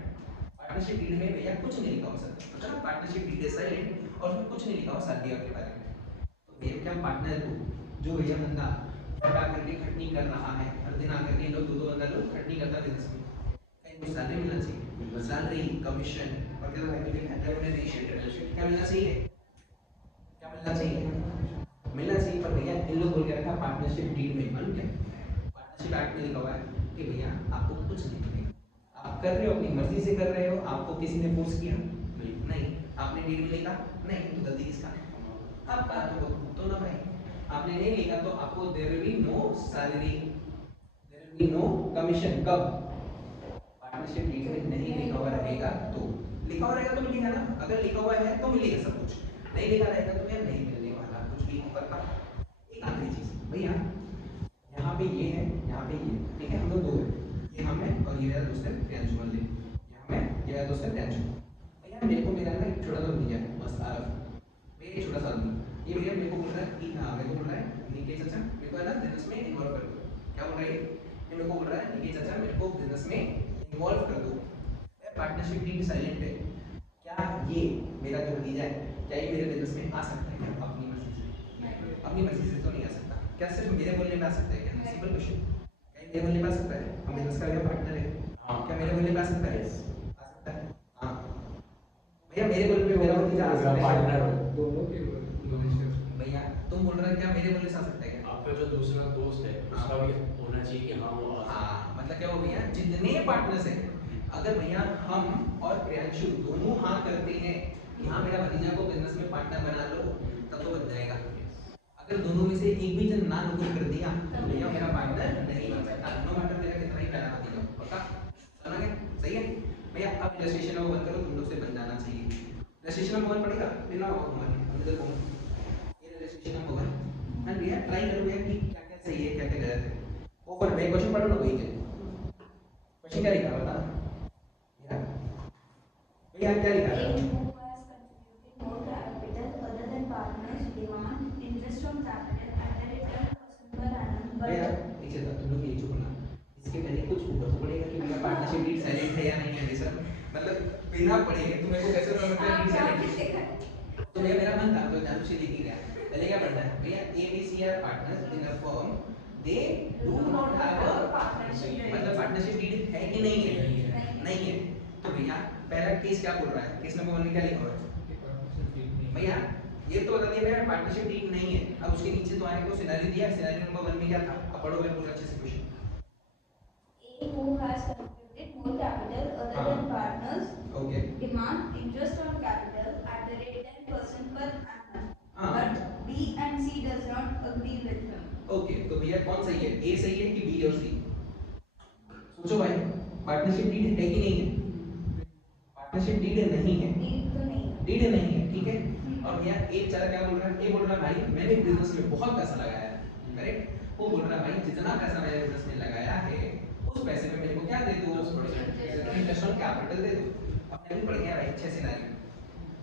पार्टनरशिप डीड में भैया कुछ नहीं लिखा हो सकता, पता ना पार्टनरशिप डीड इज साइलेंट और उसमें कुछ नहीं लिखा हो सैलरी के बारे में। तो भैया क्या पार्टनर को जो भैया बंदा हटा करके खटनी कर रहा है, हर दिन आकर के लोग दो बंदा लोग खटनी करता है बिजनेस में, कहीं कुछ सैलरी मिलना चाहिए, सैलरी कमीशन और क्या रेमुनरेशन क्या मिलना चाहिए? क्या मिलना चाहिए? मिलना चाहिए, पर भैया इन लोग बोल के रखा पार्टनरशिप डीड में, मान क्या पार्टनरशिप एक्ट में लिखा हुआ है कि भैया आपको कुछ नहीं मिलेगा, आप कर रहे हो अपनी मर्जी से कर रहे हो, आपको किसी ने फोर्स किया नहीं, आपने डीड में लिखा नहीं तो गलती किसका? आपका। तो ना भाई आपने नहीं लिखा तो आपको there will be no salary, there will be no commission. कब? पार्टनरशिप डीड में नहीं लिखा हुआ रहेगा तो, लिखा हुआ रहेगा तो मिलेगा ना, अगर लिखा हुआ है तो मिलेगा सब कुछ, नहीं लिखा रहेगा तो यार नहीं मिलने वाला कुछ भी ऊपर का। एक आखिरी चीज भैया, यहाँ पे ये है, यहाँ पे ये, ठीक है, हम लोग दो हैं, ये हम है और ये मेरा दोस्त है प्रियांशु, मान लीजिए ये हम है, ये मेरा दोस्त है प्रियांशु। भैया मेरे को मेरा ना एक छोटा सा भैया मस्त आरफ, मेरा एक छोटा सा आदमी, ये भैया मेरे को बोल रहा है कि हाँ मेरे को बोल रहा है निकेश चाचा मेरे को है ना बिजनेस में इन्वॉल्व कर दो। क्या बोल रहा है ये मेरे को बोल रहा है निकेश चाचा मेरे को बिजनेस में इन्वॉल्व कर दो। पार्टनरशिप डीड साइलेंट है, क्या ये मेरा जो भतीजा है क्या ये मेरे बिजनेस में आ सकता है? क्या अपनी मर्जी से? अपनी मर्जी से तो नहीं आ सकता, क्या सिर्फ मेरे बोलने पे आ सकता है? क्या सिंपल क्वेश्चन, क्या ये मेरे बोलने पे आ सकता है? हम बिजनेस का भैया पार्टनर है, क्या मेरे बोलने पे आ सकता है? आ सकता है हाँ भैया, मेरे बोलने पे मेरा भतीजा आ सकता है पार्टनर हो। दोनों के दोनों भैया, तुम बोल रहे हो क्या मेरे बोलने से आ सकता है? क्या आपका जो दूसरा दोस्त है उसका भी होना चाहिए कि हाँ वो हाँ, मतलब क्या हो भैया, जितने पार्टनर्स हैं अगर भैया हम और प्रियांशु दोनों हाँ करते हैं कि हाँ मेरा भतीजा को बिजनेस में पार्टनर बना लो, तब तो बन जाएगा। अगर दोनों में से एक भी जन ना नुकुर कर दिया तो भैया मेरा पार्टनर नहीं बन सकता, नो मैटर मेरा कितना ही पहला भतीजा हो। पक्का सुना गया? सही है भैया, अब रजिस्ट्रेशन नंबर बंद करो, तुम लोग से बन जाना चाहिए। रजिस्ट्रेशन नंबर वन पड़ेगा, लेना होगा तुम्हारे अंदर को ये रजिस्ट्रेशन नंबर वन। एंड भैया ट्राई करो भैया कि क्या क्या सही है क्या क्या गलत है। ऊपर मैं क्वेश्चन पढ़ो ना, वही है क्वेश्चन क्या लिखा बता भैया, क्या लिखा है? भैया पीछे था, तुम लोग ये चुप ना, इसके पहले कुछ ऊपर तो पड़ेगा कि मेरा पार्टनरशिप डीड साइलेंट है या नहीं है, सर मतलब बिना पढ़े तुम मेरे को कैसे पता डीड साइलेंट है? तो भैया मेरा मन था तो जानू से लिख ही गया पहले क्या पढ़ना है भैया, A B C are partners in a firm, they do not have a मतलब पार्टनरशिप डीड है कि नहीं है, नहीं है। तो भैया पहला केस क्या बोल रहा है, केस नंबर 1 में क्या लिखा हुआ है भैया, ये तो बता दिया भैया पार्टनरशिप डीड नहीं है। अब उसके नीचे तो आए को सिनेरियो दिया, सिनेरियो नंबर 1 में क्या था, अब पढ़ो भाई पूरा अच्छे से question. A who has contributed more capital other than partners okay demand interest on capital at the rate 10% per annum. हाँ। But B and C does not agree with him. Okay तो भैया कौन सही है, ए सही है कि बी और सी? सोचो भाई, पार्टनरशिप डीड है कि नहीं है? पार्टनरशिप डीड नहीं है, Deed तो नहीं है। डीड नहीं है, ठीक है। और भैया ए बेचारा क्या बोल रहा है, ए बोल रहा है भाई मैंने बिजनेस में बहुत पैसा लगाया है, करेक्ट। वो बोल रहा है भाई जितना पैसा मैंने बिजनेस में लगाया है उस पैसे पे मेरे को क्या दे दो, 10% इंटरेस्ट ऑन कैपिटल दे दो। अब नहीं पड़ गया भाई 6 सिनेरियो।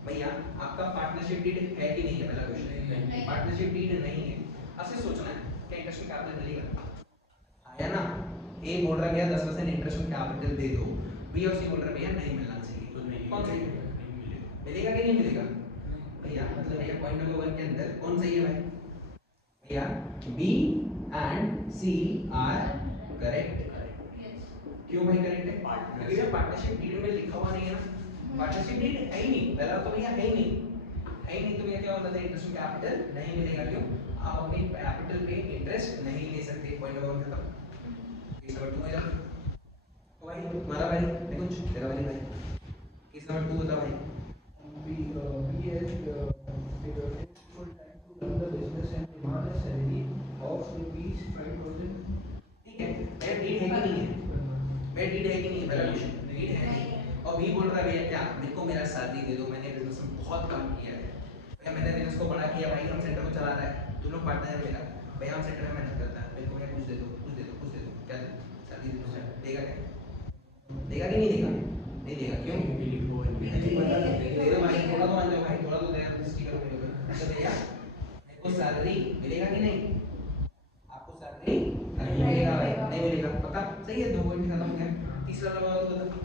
भैया आपका पार्टनरशिप डीड है कि नहीं है, पहला क्वेश्चन। नहीं। पार्टनरशिप डीड नहीं है, अब से सोचना है क्या इंटरेस्ट ऑन कैपिटल मिलेगा, आया ना। ए बोल रहा है भैया 10% इंटरेस्ट ऑन कैपिटल दे दो, बी और सी बोल रहा है भैया नहीं मिलना चाहिए, तो नहीं, कौन सही है? नहीं मिलेगा। मिलेगा कि नहीं मिलेगा भैया? मतलब भैया पॉइंट नंबर 1 के अंदर कौन सही है भाई भैया, B and C are correct. Yes. क्यों भाई करेक्ट है? क्योंकि भैया पार्टनरशिप डीड में लिखा हुआ नहीं है ना, पार्टनरशिप डीड है ही नहीं, पहला तो भैया है ही नहीं, है ही नहीं। तो भैया क्या होता है, इंटरेस्ट ऑन कैपिटल नहीं मिलेगा। क्यों? आप अपने कैपिटल पे इंटरेस्ट नहीं ले सकते, पॉइंट नंबर 1 खत्म। केस नंबर 2 में जाओ तो भाई तुम्हारा भाई देखो तेरा भाई केस नंबर 2 बता भाई। B has devoted full time to run the business and demand a salary of rupees 5,000. ठीक है, भैया डीड है कि नहीं है, भैया डीड है कि नहीं है, पहला क्वेश्चन डीड है नहीं। और बी बोल रहा है भैया क्या, मेरे को मेरा सैलरी दे दो, मैंने बिजनेस में बहुत काम किया है भैया, मैंने बिजनेस को बड़ा किया भाई, हम सेंटर को चला रहा है, तुम लोग पार्टनर है मेरा भैया, हम सेंटर में मेहनत करता है, मेरे को भैया कुछ दे दो, कुछ दे दो, कुछ दे दो, क्या दे दो, सैलरी दे दो, देगा क्या, देगा कि नहीं देगा, नहीं देगा। क्यों? भी लिखो है। दे दो भाई, थोड़ा तो मान जाओ भाई, थोड़ा तो दे यार, स्टिकर मेरे को। अच्छा भैया मेरे को सैलरी मिलेगा कि नहीं, आपको सैलरी नहीं मिलेगा भाई, नहीं मिलेगा, पक्का सही है। 2 पॉइंट खत्म हो गया। तीसरा लगाओ तो बता।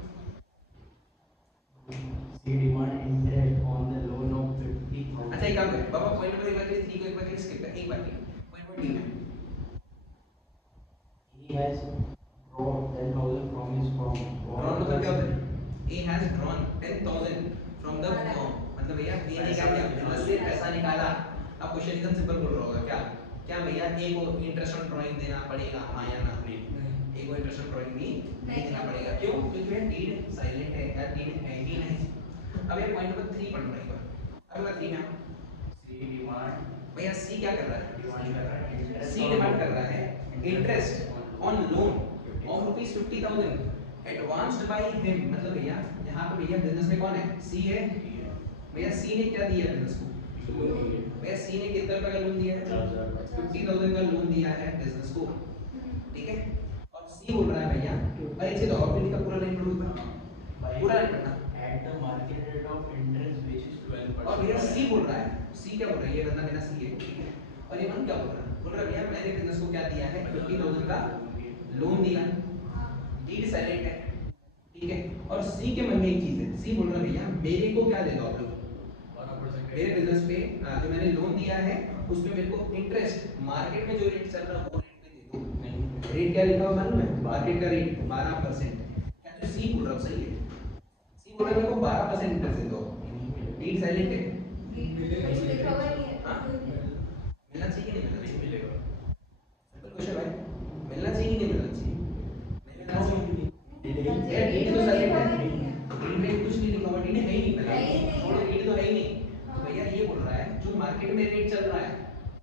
C demand interest on the loan of 50,000. अच्छा एक काम कर बाबा, पॉइंट नंबर 1 बार के लिए 3 को एक बार के लिए स्किप कर, एक बार के लिए पॉइंट नंबर 3 में He has drawn 10,000 from his firm. Drawn मतलब क्या होता है, A has drawn 10,000 from the firm, मतलब भैया ए ने क्या किया, बिजनेस से पैसा निकाला। अब क्वेश्चन एकदम सिंपल बोल रहा होगा क्या, क्या भैया ए को इंटरेस्ट ऑन ड्राइंग देना पड़ेगा, हाँ या ना? ए को इंटरेस्ट ऑन ड्राइंग भी नहीं देना पड़ेगा। क्यों? क्योंकि भैया डीड साइलेंट है या डीड है ही नहीं। अब ये पॉइंट नंबर 3 पढ़ना एक बार, अब नंबर 3 में आओ। C demand भैया सी क्या कर रहा है, डिमांड कर रहा है interest सी on डिमांड loan. कर रहा है interest on loan of rupees 50,000 advanced by him. मतलब भैया यहाँ पे भैया बिजनेस में कौन है, सी है। भैया सी ने क्या दिया बिजनेस को, भैया सी ने कितने रुपए का लोन दिया है, 50,000 का लोन दिया है बिजनेस को, ठीक है। और सी बोल रहा है भैया, अरे इसे तो और भी लिखा, पूरा नहीं पढ़ूंगा, पूरा नहीं पढ़ना। At the market rate of interest which is 12%. और भैया सी बोल रहा है, सी क्या बोल रहा है, ये बंदा मेरा सी है, ठीक है। और ये मन क्या बोल रहा है, बोल रहा है भैया मैंने बिजनेस को क्या दिया है, 50,000 का लोन दिया, डीड साइलेंट है, ठीक है। और सी के मन में एक चीज है, सी बोल रहा है भैया मेरे को क्या दे दो आप लोग, मेरे बिजनेस पे जो मैंने लोन दिया है उस पे मेरे को इंटरेस्ट मार्केट में जो रेट चल रहा है वो रेट पे दे दो। नहीं रेट क्या लिखा हुआ मालूम है, मार्केट का रेट 12%। क्या तो सी बोल रहा हूँ सही है, सी बोल रहा है मेरे को 12% इंटरेस्ट दे दो, डीड साइलेंट है। कुछ लिखा हुआ नहीं है। हाँ? मिलना चाहिए कि नहीं मिलना नहीं चाहिए, मिलेगा। सिंपल क्वेश्चन भाई, मिलना चाहिए कि नहीं मिलना चाहिए, नहीं मिलना चाहिए। यार डीड तो साइलेंट है, डीड में कुछ नहीं लिखा हुआ, डीड है ही नहीं, है ही नहीं। छोड़ो डीड तो है ही नहीं। तो भैया ये बोल रहा है जो मार्केट में रेट चल रहा है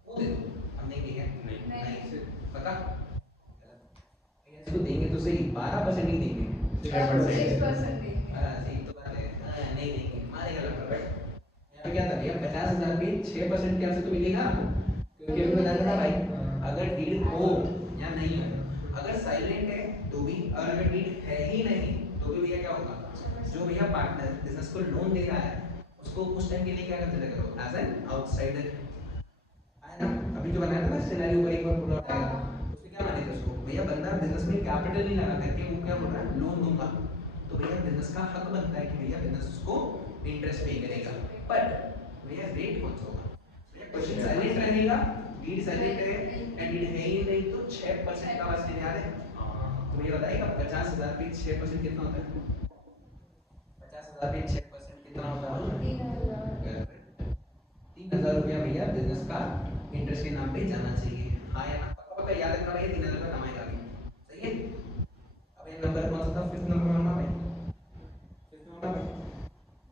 वो दे दो, हम नहीं देंगे, नहीं। पता इसको देंगे तो सही, 12% ही देंगे। 6% देंगे। हाँ सही तो बात है, हाँ नहीं देंगे, मारेगा लड़का बैठ। यहाँ पे क्या था भैया, 50,000 पे 6% क्या से तो मिलेगा, क्योंकि अभी बताया था भाई अगर डीड हो या नहीं हो, अगर साइलेंट है तो भी, और अगर डीड है ही नहीं तो भी भैया क्या होगा, जो भैया पार्टनर बिजनेस को लोन दे रहा है उसको उस टाइम के लिए क्या कंसीडर करो, एज एन आउटसाइडर। है ना, अभी जो बनाया था ना सिनेरियो पर एक बार पूरा बताया, उसमें क्या माने थे उसको, भैया बंदा बिजनेस में कैपिटल नहीं लगा करके वो क्या बोल रहा है, लोन दूंगा, तो भैया बिजनेस का हक बनता है कि भैया बिजनेस उसको इंटरेस्ट पे करेगा। बट भैया रेट कौन सा होगा, भैया क्वेश्चन साइलेंट रहेगा, लीड साइलेंट है एंड लीड है ही नहीं तो 6% का वास्ते याद है। तो ये बताइएगा 50,000 पे 6% कितना होता है? 50,000 पे 6% कितना होता है? 3,000 रुपया भैया बिजनेस का इंटरेस्ट के नाम पे जाना चाहिए। हाँ या ना? पक्का पक्का याद रखना भैया 3,000 रुपया कमाएगा अभी। सही है? अब ये नंबर कौन सा था? 5th नंबर मानना भाई। 5th नंबर भाई।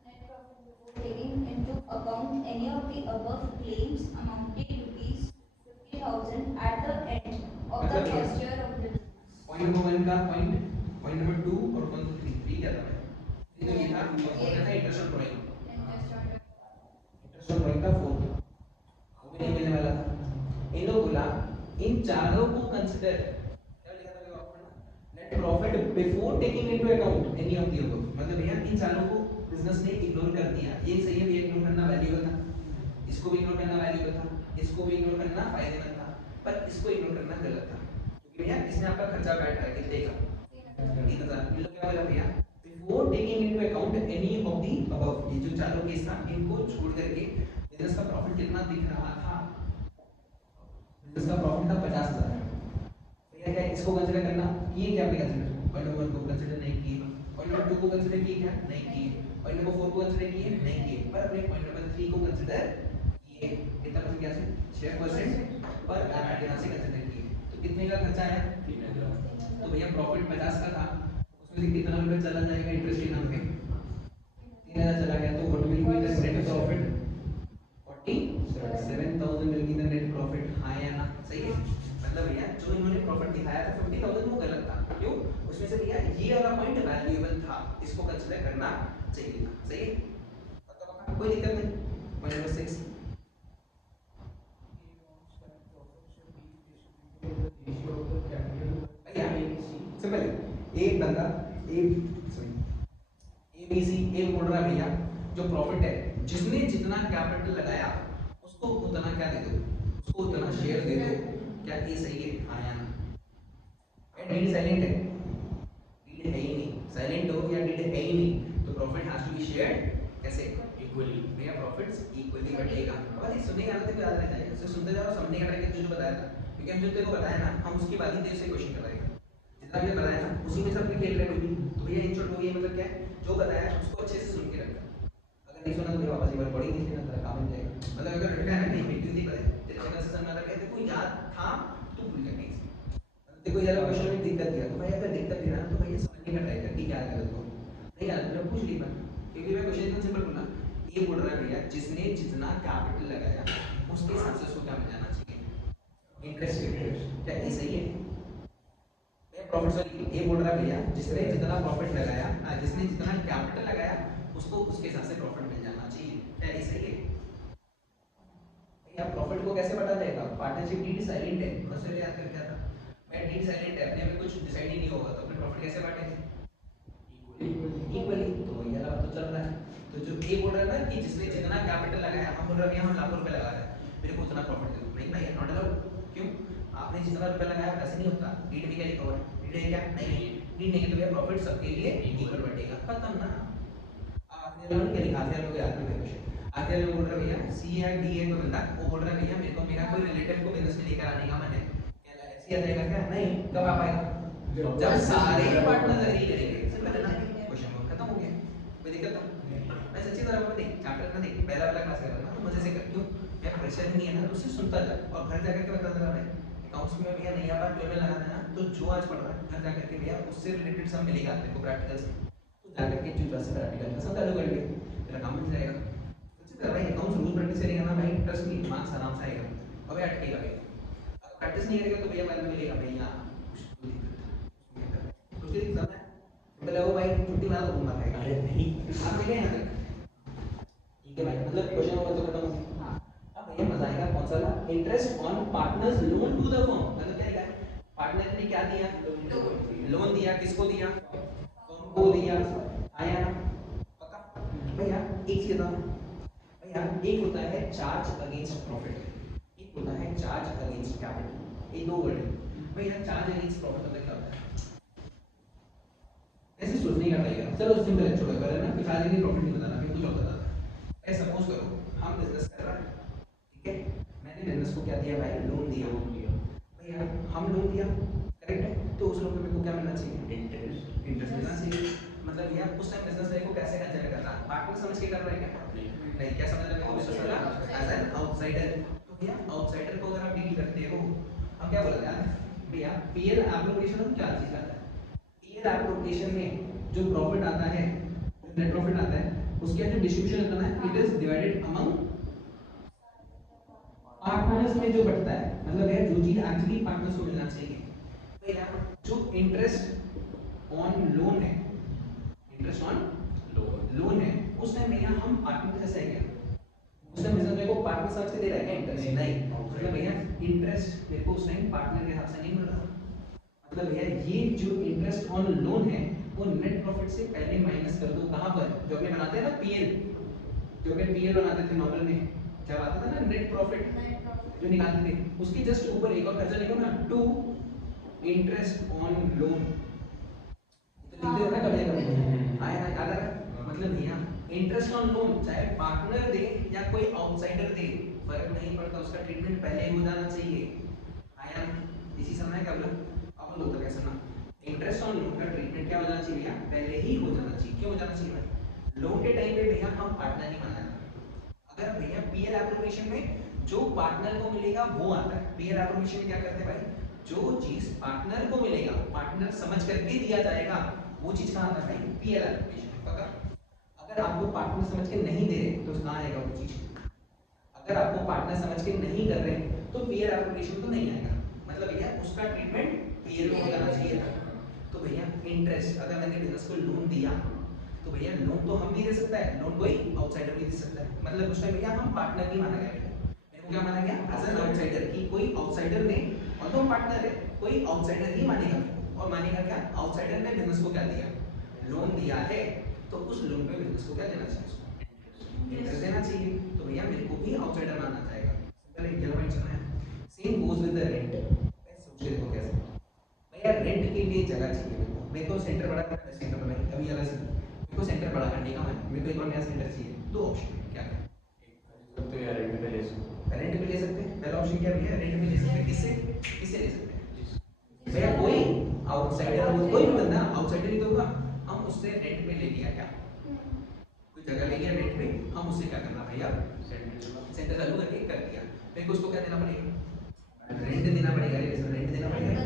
Net profit before taking into account any of the above claims amounting rupees 50,000 at the end of the first year of the business. Point number 1 का पॉइंट नंबर 2 और कौन सा 3 क्या था भाई? ये तो ये था और कौन सा था interest on drawing. Interest on drawing का 4 था। वो भी नहीं मिलने वाला था। इन लोग बोला इन चारों को कंसीडर क्या लिखा था देखो आपने net profit before taking into account any of the above. मतलब भैया इन चारों को बिजनेस ने इग्नोर कर दिया। ये सही है, ये इग्नोर करना वैल्यूएबल था, इसको भी इग्नोर करना वैल्यूएबल था, इसको भी इग्नोर करना फायदेमंद था, पर इसको इग्नोर करना गलत था क्योंकि भैया इसने आपका खर्चा बैठ रहा है कितने का 3,000। ये लोग क्या बोला भैया before taking into account any of the above. ये जो चारों केस था इनको छोड़ करके बिजनेस का प्रॉफिट कितना दिख रहा था? बिजनेस का प्रॉफिट था 50,000। भैया क्या इसको कंसीडर करना किए क्या? आपने कंसीडर पॉइंट नंबर 1 को कंसीडर नहीं किए, पॉइंट नंबर 2 को कंसीडर किए क्या? नहीं किए, पॉइंट नंबर 4 को कंसीडर किए? नहीं किए, पर अपने पॉइंट नंबर 3 को कंसीडर किए। कितना परसेंट क्या से? 6% पर एनम यहाँ से कंसीडर किए। तो कितने का खर्चा आया? 3,000। तो भैया प्रॉफिट 50 का था, उसमें से कितना रुपए चला जाएगा इंटरेस्ट के नाम पे? 3,000 चला गया। तो what will be the net profit? 47,000 will be the net profit. हाँ या ना? सही है। मतलब भैया जो इन्होंने प्रॉफिट दिखाया था 50,000 वो गलत था। क्यों? उसमें से भैया ये वाला पॉइंट वैल्यूएबल था, इसको कंसीडर करना चाहिए था। सही है? पक्का पक्का कोई दिक्कत नहीं। पॉइंट नंबर 6 भैया सिंपल है। एक बंदा ABC ए बोल रहा है भैया जो प्रॉफिट है जिसने जितना कैपिटल लगाया उसको उतना क्या दे दो, उसको उतना शेयर दे दो। क्या ये सही है? हाँ या ना? डीड साइलेंट है, डीड है ही नहीं। साइलेंट हो या डीड है ही नहीं तो profit has to be shared कैसे? इक्वली। भैया प्रॉफिट्स इक्वली बटेगा। और ये सुनने का आदत याद रहना चाहिए, उसे सुनते जाओ समझने का टाइम जो बताया था क्योंकि हम जो तेरे को बताया ना हम उसके बाद ही तेरे से क्वेश्चन कराएंगे। जितना भी बताया ना उसी में से अपने खेल रहे हो। तो भैया इन शॉर्ट हो गया मतलब क्या है जो बताया उसको अच्छे से सुन के रखना। अगर नहीं सुना तो मेरे वापस एक बार पढ़ी नहीं तेरा काम हो जाएगा। मतलब अगर रखा है ना कहीं पे क्यों नहीं पता तेरे जगह से समझ आ रहा है देखो याद था तो भूल गया कहीं। देखो यार क्वेश्चन में दिक्कत दिया तो भाई अगर दिक्कत दिया ना तो भाई समझने का ट्राई कर कि क्या गलत हो नहीं यार मैं पूछ ली बात क्योंकि मैं क्वेश्चन इतना सिंपल बोला। ये बोल रहा है भैया जिसने जितना कैपिटल लगाया उसके हिसाब से उसको क्या मिल जाना चाहिए? इंटरेस्ट। क्या ये सही है? प्रॉफिट सॉरी ये बोल रहा है भैया जिसने जितना प्रॉफिट लगाया जिसने जितना कैपिटल लगाया उसको उसके हिसाब से प्रॉफिट मिल जाना चाहिए। क्या ये सही है? भैया प्रॉफिट को कैसे पता चलेगा? पार्टनरशिप डीड साइलेंट है बस ये याद कर क्या था मैं डीड साइलेंट है अपने में कुछ डिसाइड ही नहीं होगा तो अपने प्रॉफिट कैसे बांटेंगे? इक्वली। तो ये वाला तो चल रहा है। तो जो ये बोल रहा है ना कि जिसने जितना कैपिटल लगाया हम बोल रहे हैं हम लाखों रुपए लगा रहे हैं मेरे को उतना प्रॉफिट दे दो। नहीं भाई नॉट अलाउड। क्यों? आपने जितना रुपए लगाया वैसे नहीं होता। डीड में क्या लिखा हुआ है? डीड है क्या? नहीं डीड नहीं है तो भैया प्रॉफिट सबके लिए इक्वल बटेगा। खत्म ना। आखिरी वाला क्या लिखा? आखिरी वाला को याद नहीं क्वेश्चन। आखिरी वाला बोल रहा है भैया सी या डी है कोई बंदा वो बोल रहा है भैया मेरे को मेरा कोई रिलेटिव को बिजनेस में लेकर आने का मन है। क्या ऐसे आ जाएगा क्या? नहीं। कब आ पाएगा? जब सारे पार्टनर्स एग्री करेंगे। सिंपल है ना? क्वेश्चन खत्म हो गया। कोई दिक्कत नहीं। मैं सच्ची तरह में देख चैप्टर में देख पहला वाला क्लास कर रहा हूं मजे से कर क्यों मैं प्रेशर नहीं है ना तो उसे सुनता जा और घर जाकर के बता देना मैं अकाउंट्स में भैया नहीं आ पा तो मैं लगा देना तो जो आज पढ़ रहा है घर जाकर के भैया उससे रिलेटेड सब मिलेगा तेरे को प्रैक्टिकल से तो जाकर के चूजा से प्रैक्टिकल का सब चालू कर ले तेरा काम मिल जाएगा। सच्ची तरह भाई अकाउंट्स रोज प्रैक्टिस करेगा ना भाई ट्रस्ट नहीं दिमाग से आराम से आएगा। अबे अटकेगा भैया अगर प्रैक्टिस नहीं करेगा तो भैया बाद में मिलेगा भैया कुछ एग्जाम है बोले ओ भाई छुट्टी मार दूंगा भाई अरे नहीं आप मिले यहाँ तक ठीक है भाई मतलब क्वेश्चन नंबर तो खत्म हो गया। अब भैया मजा आएगा कौन सा वाला interest on partners loan to the firm मतलब क्या लिखा है? पार्टनर ने क्या दिया? लोन दिया। किसको दिया? फर्म को दिया। आया ना? पक्का भैया एक चीज बताओ भैया एक होता है चार्ज अगेंस्ट प्रॉफिट एक होता है चार्ज अगेंस्ट कैपिटल ये दो वर्ड है। भैया चार्ज अगेंस्ट प्रॉफिट मतलब क्या होता है? ऐसे सोचने का ट्राई करो। चलो सिंपल है छोड़ो कर ना चार्ज अगेंस्ट प्रॉफिट नहीं बताना फिर कुछ और बताना। सपोज करो हम बिजनेस कर रहे हैं ठीक है, मैंने बिजनेस को क्या दिया भाई, लोन दिया। भैया हम लोन दिया, करेक्ट है, तो उस लोन पे मेरे को क्या मिलना चाहिए, इंटरेस्ट मिलना चाहिए। मतलब भैया उस टाइम बिजनेस को कैसे कंसिडर कर रहा है, पार्टनर समझ के कर रहा है क्या, नहीं, क्या समझ रहा है, बिजनेस वाला एज एन आउटसाइडर। तो भैया आउटसाइडर को अगर आप डील करते हो, हम क्या बोला यार भैया, पीएल एप्लीकेशन में क्या चीज आता है, पीएल एप्लीकेशन में जो प्रॉफिट आता है, नेट प्रॉफिट आता है, उसका जो डिस्ट्रीब्यूशन होता है, it is divided among partners में जो बढ़ता है, मतलब है जो चीज एक्चुअली पार्टनर्स को मिलना चाहिए। तो यार जो इंटरेस्ट ऑन लोन है, इंटरेस्ट ऑन लोन है, उस टाइम भैया हम पार्टनर कैसे है क्या, उस टाइम बिजनेस मेरे को पार्टनर समझ के दे रहा है क्या इंटरेस्ट, नहीं, मतलब भैया इंटरेस्ट मेरे को उस टाइम पार्टनर के हिसाब से नहीं मिल रहा। मतलब भैया ये जो इंटरेस्ट ऑन लोन है वो नेट प्रॉफिट से पहले माइनस कर दो, कहां पर, जो अपने बनाते हैं ना पीएल, जो अपने पीएल बनाते थे नॉर्मल में, जब आता था ना नेट प्रॉफिट जो निकालते थे, उसके जस्ट ऊपर एक और खर्चा लिखो ना, टू इंटरेस्ट ऑन लोन, तो लिखते हो ना कभी कभी, आया ना, याद आ रहा है, मतलब भैया इंटरेस्ट ऑन लोन चाहे पार्टनर दे या कोई आउटसाइडर दे, फर्क नहीं पड़ता, उसका ट्रीटमेंट पहले ही हो जाना चाहिए। आया, इसी समय क्या बोला, अब बोलता कैसे ना, इंटरेस्ट ऑन लोन का ट्रीटमेंट क्या हो जाना चाहिए भैया, पहले ही हो जाना चाहिए। क्यों हो जाना चाहिए भाई, लोन के टाइम पे भैया हम पार्टनर नहीं बनाया, अगर भैया पीएल एप्लीकेशन में जो पार्टनर को मिलेगा वो आता है। पीएल एप्लीकेशन में क्या करते हैं भाई, जो चीज पार्टनर को मिलेगा, पार्टनर समझ करके दिया जाएगा, वो चीज कहां आता है, पीएल एप्लीकेशन में। पक्का, अगर आपको पार्टनर समझ के नहीं दे रहे तो कहां आएगा वो चीज, अगर आपको पार्टनर समझ के नहीं कर रहे तो पीएल एप्लीकेशन तो नहीं आएगा, मतलब भैया उसका ट्रीटमेंट पीएल में हो जाना चाहिए था। तो भैया इंटरेस्ट, अगर मैंने बिजनेस को लोन दिया तो भैया लोन तो हम भी दे सकता है, लोन कोई आउटसाइडर भी दे सकता है, मतलब उस टाइम भैया हम पार्टनर नहीं माना गया, मेरे को क्या माना गया, एज एन आउटसाइडर, कि कोई आउटसाइडर ने, और तो पार्टनर है, कोई आउटसाइडर ही मानेगा मेरे को, और मानेगा क्या, आउटसाइडर ने बिजनेस को क्या दिया, लोन दिया है, तो उस लोन पे बिजनेस को क्या देना चाहिए, उसको इंटरेस्ट देना चाहिए। तो भैया मेरे को भी आउटसाइडर माना जाएगा, सिंपल एक पॉइंट सुना है। Same goes with the rent, सोच के देखो कैसे भैया, रेंट के लिए जगह चाहिए, मेरे को सेंटर बड़ा करना है, सेंटर में अभी अलग से मेरे को सेंटर बड़ा करने का है, मेरे को एक और नया सेंटर चाहिए, दो ऑप्शन क्या है, तो यार रेंट पे ले सकते रेंट पे ले सकते हैं, पहला ऑप्शन क्या भैया, रेंट पे ले सकते हैं, किससे, किससे ले सकते हैं भैया, कोई आउटसाइडर, कोई भी बंदा आउटसाइडर ही तो होगा, हम उससे रेंट पे ले लिया, क्या कोई जगह ले लिया रेंट पे, हम उससे क्या करना भैया, सेंटर चालू करके कर दिया, मेरे को उसको क्या देना पड़ेगा, रेंट देना पड़ेगा, रेंट देना पड़ेगा,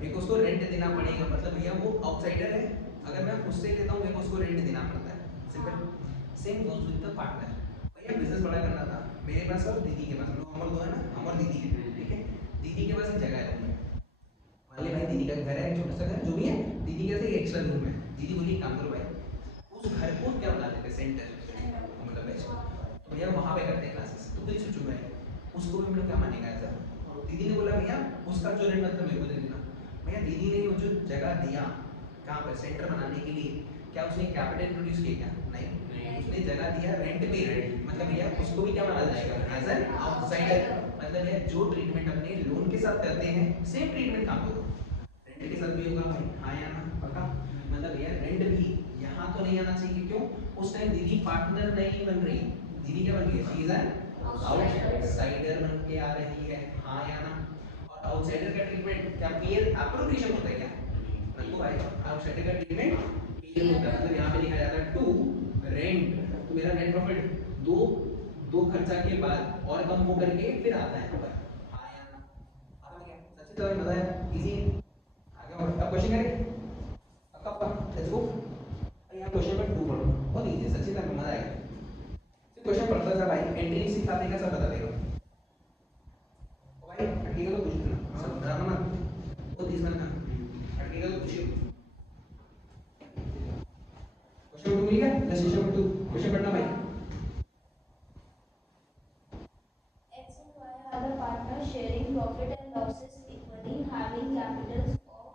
मेरे को उसको रेंट देना पड़ेगा, मतलब भैया वो आउटसाइडर है, अगर मैं उससे लेता हूँ मेरे को उसको रेंट देना पड़ता है, simple. Same goes with the partner, भैया बिजनेस बड़ा करना था मेरे पास और दीदी के पास, हम लोग अमर दो है ना, अमर दीदी है, ठीक है, दीदी के पास एक जगह है, मान ली भाई दीदी का घर है, छोटा सा घर जो भी है, दीदी के पास एक एक्स्ट्रा रूम है, दीदी बोली काम करो भाई, उस घर को क्या बना देते, सेंटर, मतलब बेस्ट, तो भैया वहाँ पे करते हैं क्लासेस, तो कुछ सोचो भाई उसको भी हम लोग क्या मानेगा ऐसा, दीदी ने बोला भैया उसका जो रेंट मतलब मेरे को दे देना, भैया दीदी ने वो जो जगह दिया कहाँ पर, सेंटर बनाने के लिए, क्या उसने कैपिटल इंट्रोड्यूस किया क्या, नहीं, उसने जगह दिया रेंट पे, मतलब भैया उसको भी क्या माना जाएगा, एज एन आउटसाइडर, मतलब भैया जो ट्रीटमेंट अपने लोन के साथ करते हैं सेम ट्रीटमेंट काम करो, रेंट के साथ भी होगा भाई, हाँ या ना, पक्का, मतलब भैया रेंट भी यहाँ तो नहीं आना चाहिए, क्यों, उस टाइम दीदी पार्टनर नहीं बन रही, दीदी क्या बन रही है, शी इज एन आउटसाइडर बन के आ रही है, हाँ या ना, और आउटसाइडर का ट्रीटमेंट क्या पीएल एप्रोप्रिएशन होता है क्या, मतलब भाई आउटसाइडर का ट्रीटमेंट पीएल होता है, मतलब यहाँ पे लिखा जाता है टू रेंट, तो मेरा नेट प्रॉफिट दो खर्चा के बाद और कम हो करके फिर आता है ऊपर, हाँ या ना, आता क्या, सच्ची तरह बताया, इजी, आगे बढ़ो, अब क्वेश्चन करें, अब लेट्स गो, यहाँ क्वेश्चन नंबर 2 पढ़ो, बहुत इजी है, सच्ची तरह मजा आएगा, क्वेश्चन पढ़ता जा भाई, एंट्री सिखा देगा, सब बता देगा, भाई अटकेगा तो पूछ लेना, सब ड्रामा मत, वो 30 मिनट का अटकेगा तो पूछिए, क्वेश्चन 2 मिल गया, क्वेश्चन नंबर 2, क्वेश्चन पढ़ना भाई, X and Y are the partners sharing profit and losses equally, having capitals of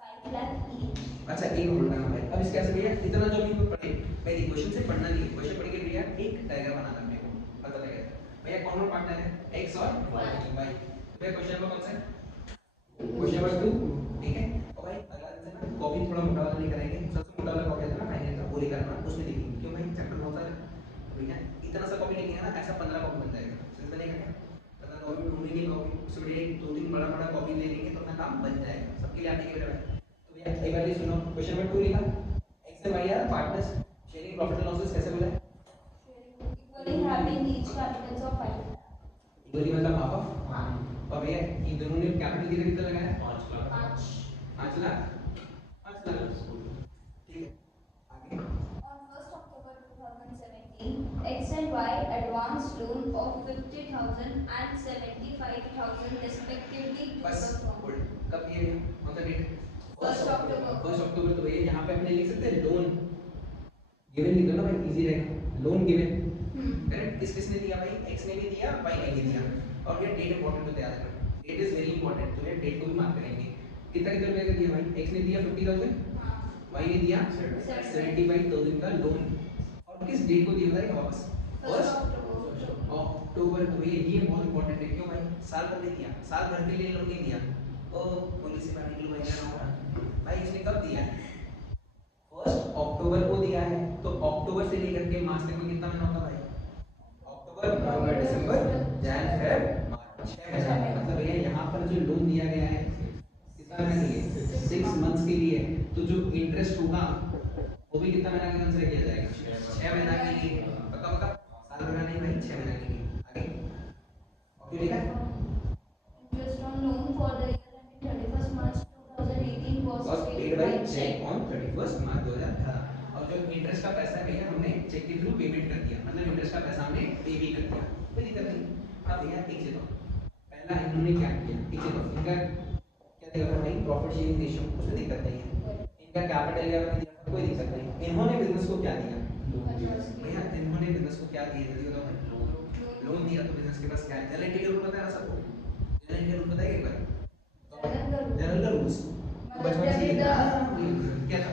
5 lakh each. अच्छा एक मिनट ना भाई, अब इसके कैसे भैया, इतना जो भी पढ़े भाई, क्वेश्चन से पढ़ना नहीं है, क्वेश्चन पढ़ के भैया एक डायग्राम बनाना है, मेरे को पता लगेगा भैया कौन कौन पार्टनर है, x और y, भैया क्वेश्चन नंबर कौन सा है, क्वेश्चन नंबर 2, ठीक है, और भाई अगला दिन से ना कॉपी थोड़ा मोटा वाला नहीं करेंगे, सबसे मोटा वाला कॉपी है ना फाइनल का, वो लेकर आना, उसमें लिखेंगे, क्यों भाई चैप्टर बहुत सारे, भैया इतना सा कॉपी लिखेंगे ना, ऐसा 15 कॉपी बन जाएगा, समझ बनेगा क्या, काम बन जाएगा, सबके लिए एप्लीकेबल है। तो भैया एक बार ये सुनो, क्वेश्चन नंबर 2 लिखा, X and Y are partners sharing profit and losses, कैसे बोला है? Equally having each capitals of 5 lakh. Equally मतलब हाफ ऑफ। और भैया इन दोनों ने कैपिटल कितना लगाया? 5 लाख 5 लाख 5 लाख, ठीक है। आगे On 1st October 2017, X and Y advanced loan of 50,000 and 75,000 respectively to बस the firm. होल्ड, कब ये कौन सा डेट? 1st October. 1 अक्टूबर। तो भैया यहाँ पे अपने लिख सकते हैं लोन गिवन, लिख दो ना भाई, इजी रहेगा। लोन गिवन करेक्ट, किसने दिया भाई? एक्स ने भी दिया, वाई ने भी दिया। और ये डेट इंपॉर्टेंट होता है, याद रखना, डेट इज वेरी इंपॉर्टेंट। तो ये डेट को भी मार्क करेंगे। कितना रुपए का दिया भाई? एक्स ने दिया 50,000, हाँ. वाई ने दिया 75,000 का लोन। और किस डेट को दिया बताइए वापस? 1st October. अक्टूबर। तो ये बहुत इंपॉर्टेंट है, क्यों भाई? साल भर नहीं दिया, साल भर के लिए लोन नहीं दिया। ओ पुलिस से मारने के लिए भाई ना होगा भाई, इसने कब दिया? 1 अक्टूबर को दिया है। तो अक्टूबर से लेकर के मार्च तक में कितना महीना होगा भाई? अक्टूबर, नवंबर, दिसंबर, जैन, फेब, मार्च, 6 महीने। मतलब भैया यहाँ पर जो लोन दिया गया है कितना महीने के लिए? 6 मंथ्स के लिए। तो जो इंटरेस्ट होगा वो भी कितना महीना के कंसीडर किया जाएगा? 6 महीना के लिए। पक्का पक्का, साल भर नहीं भाई, 6 महीना के लिए। आगे ओके, ठीक है। Interest on loan for the year ending 31st March 2018 was paid by check. on 31st मार्च 2018। और जो इंटरेस्ट का पैसा है भैया हमने चेक के थ्रू पेमेंट कर दिया, मतलब इंटरेस्ट का पैसा हमने पे भी कर दिया, कोई दिक्कत नहीं। अब भैया एक चीज और, पहला इन्होंने क्या किया, एक चीज और, इनका क्या दिया भाई? प्रॉफिट शेयरिंग रेशियो, उसमें दिक्कत नहीं है। इनका कैपिटल या दिया था, कोई दिक्कत नहीं। इन्होंने बिजनेस को क्या दिया भैया? इन्होंने बिजनेस को क्या दिया जल्दी बताओ भाई? लोन दिया। तो बिजनेस के पास क्या है? जनरल के रूल पता है ना सबको? जनरल के रूल पता है एक बार? जनरल रूल्स बचपन से ही क्या था?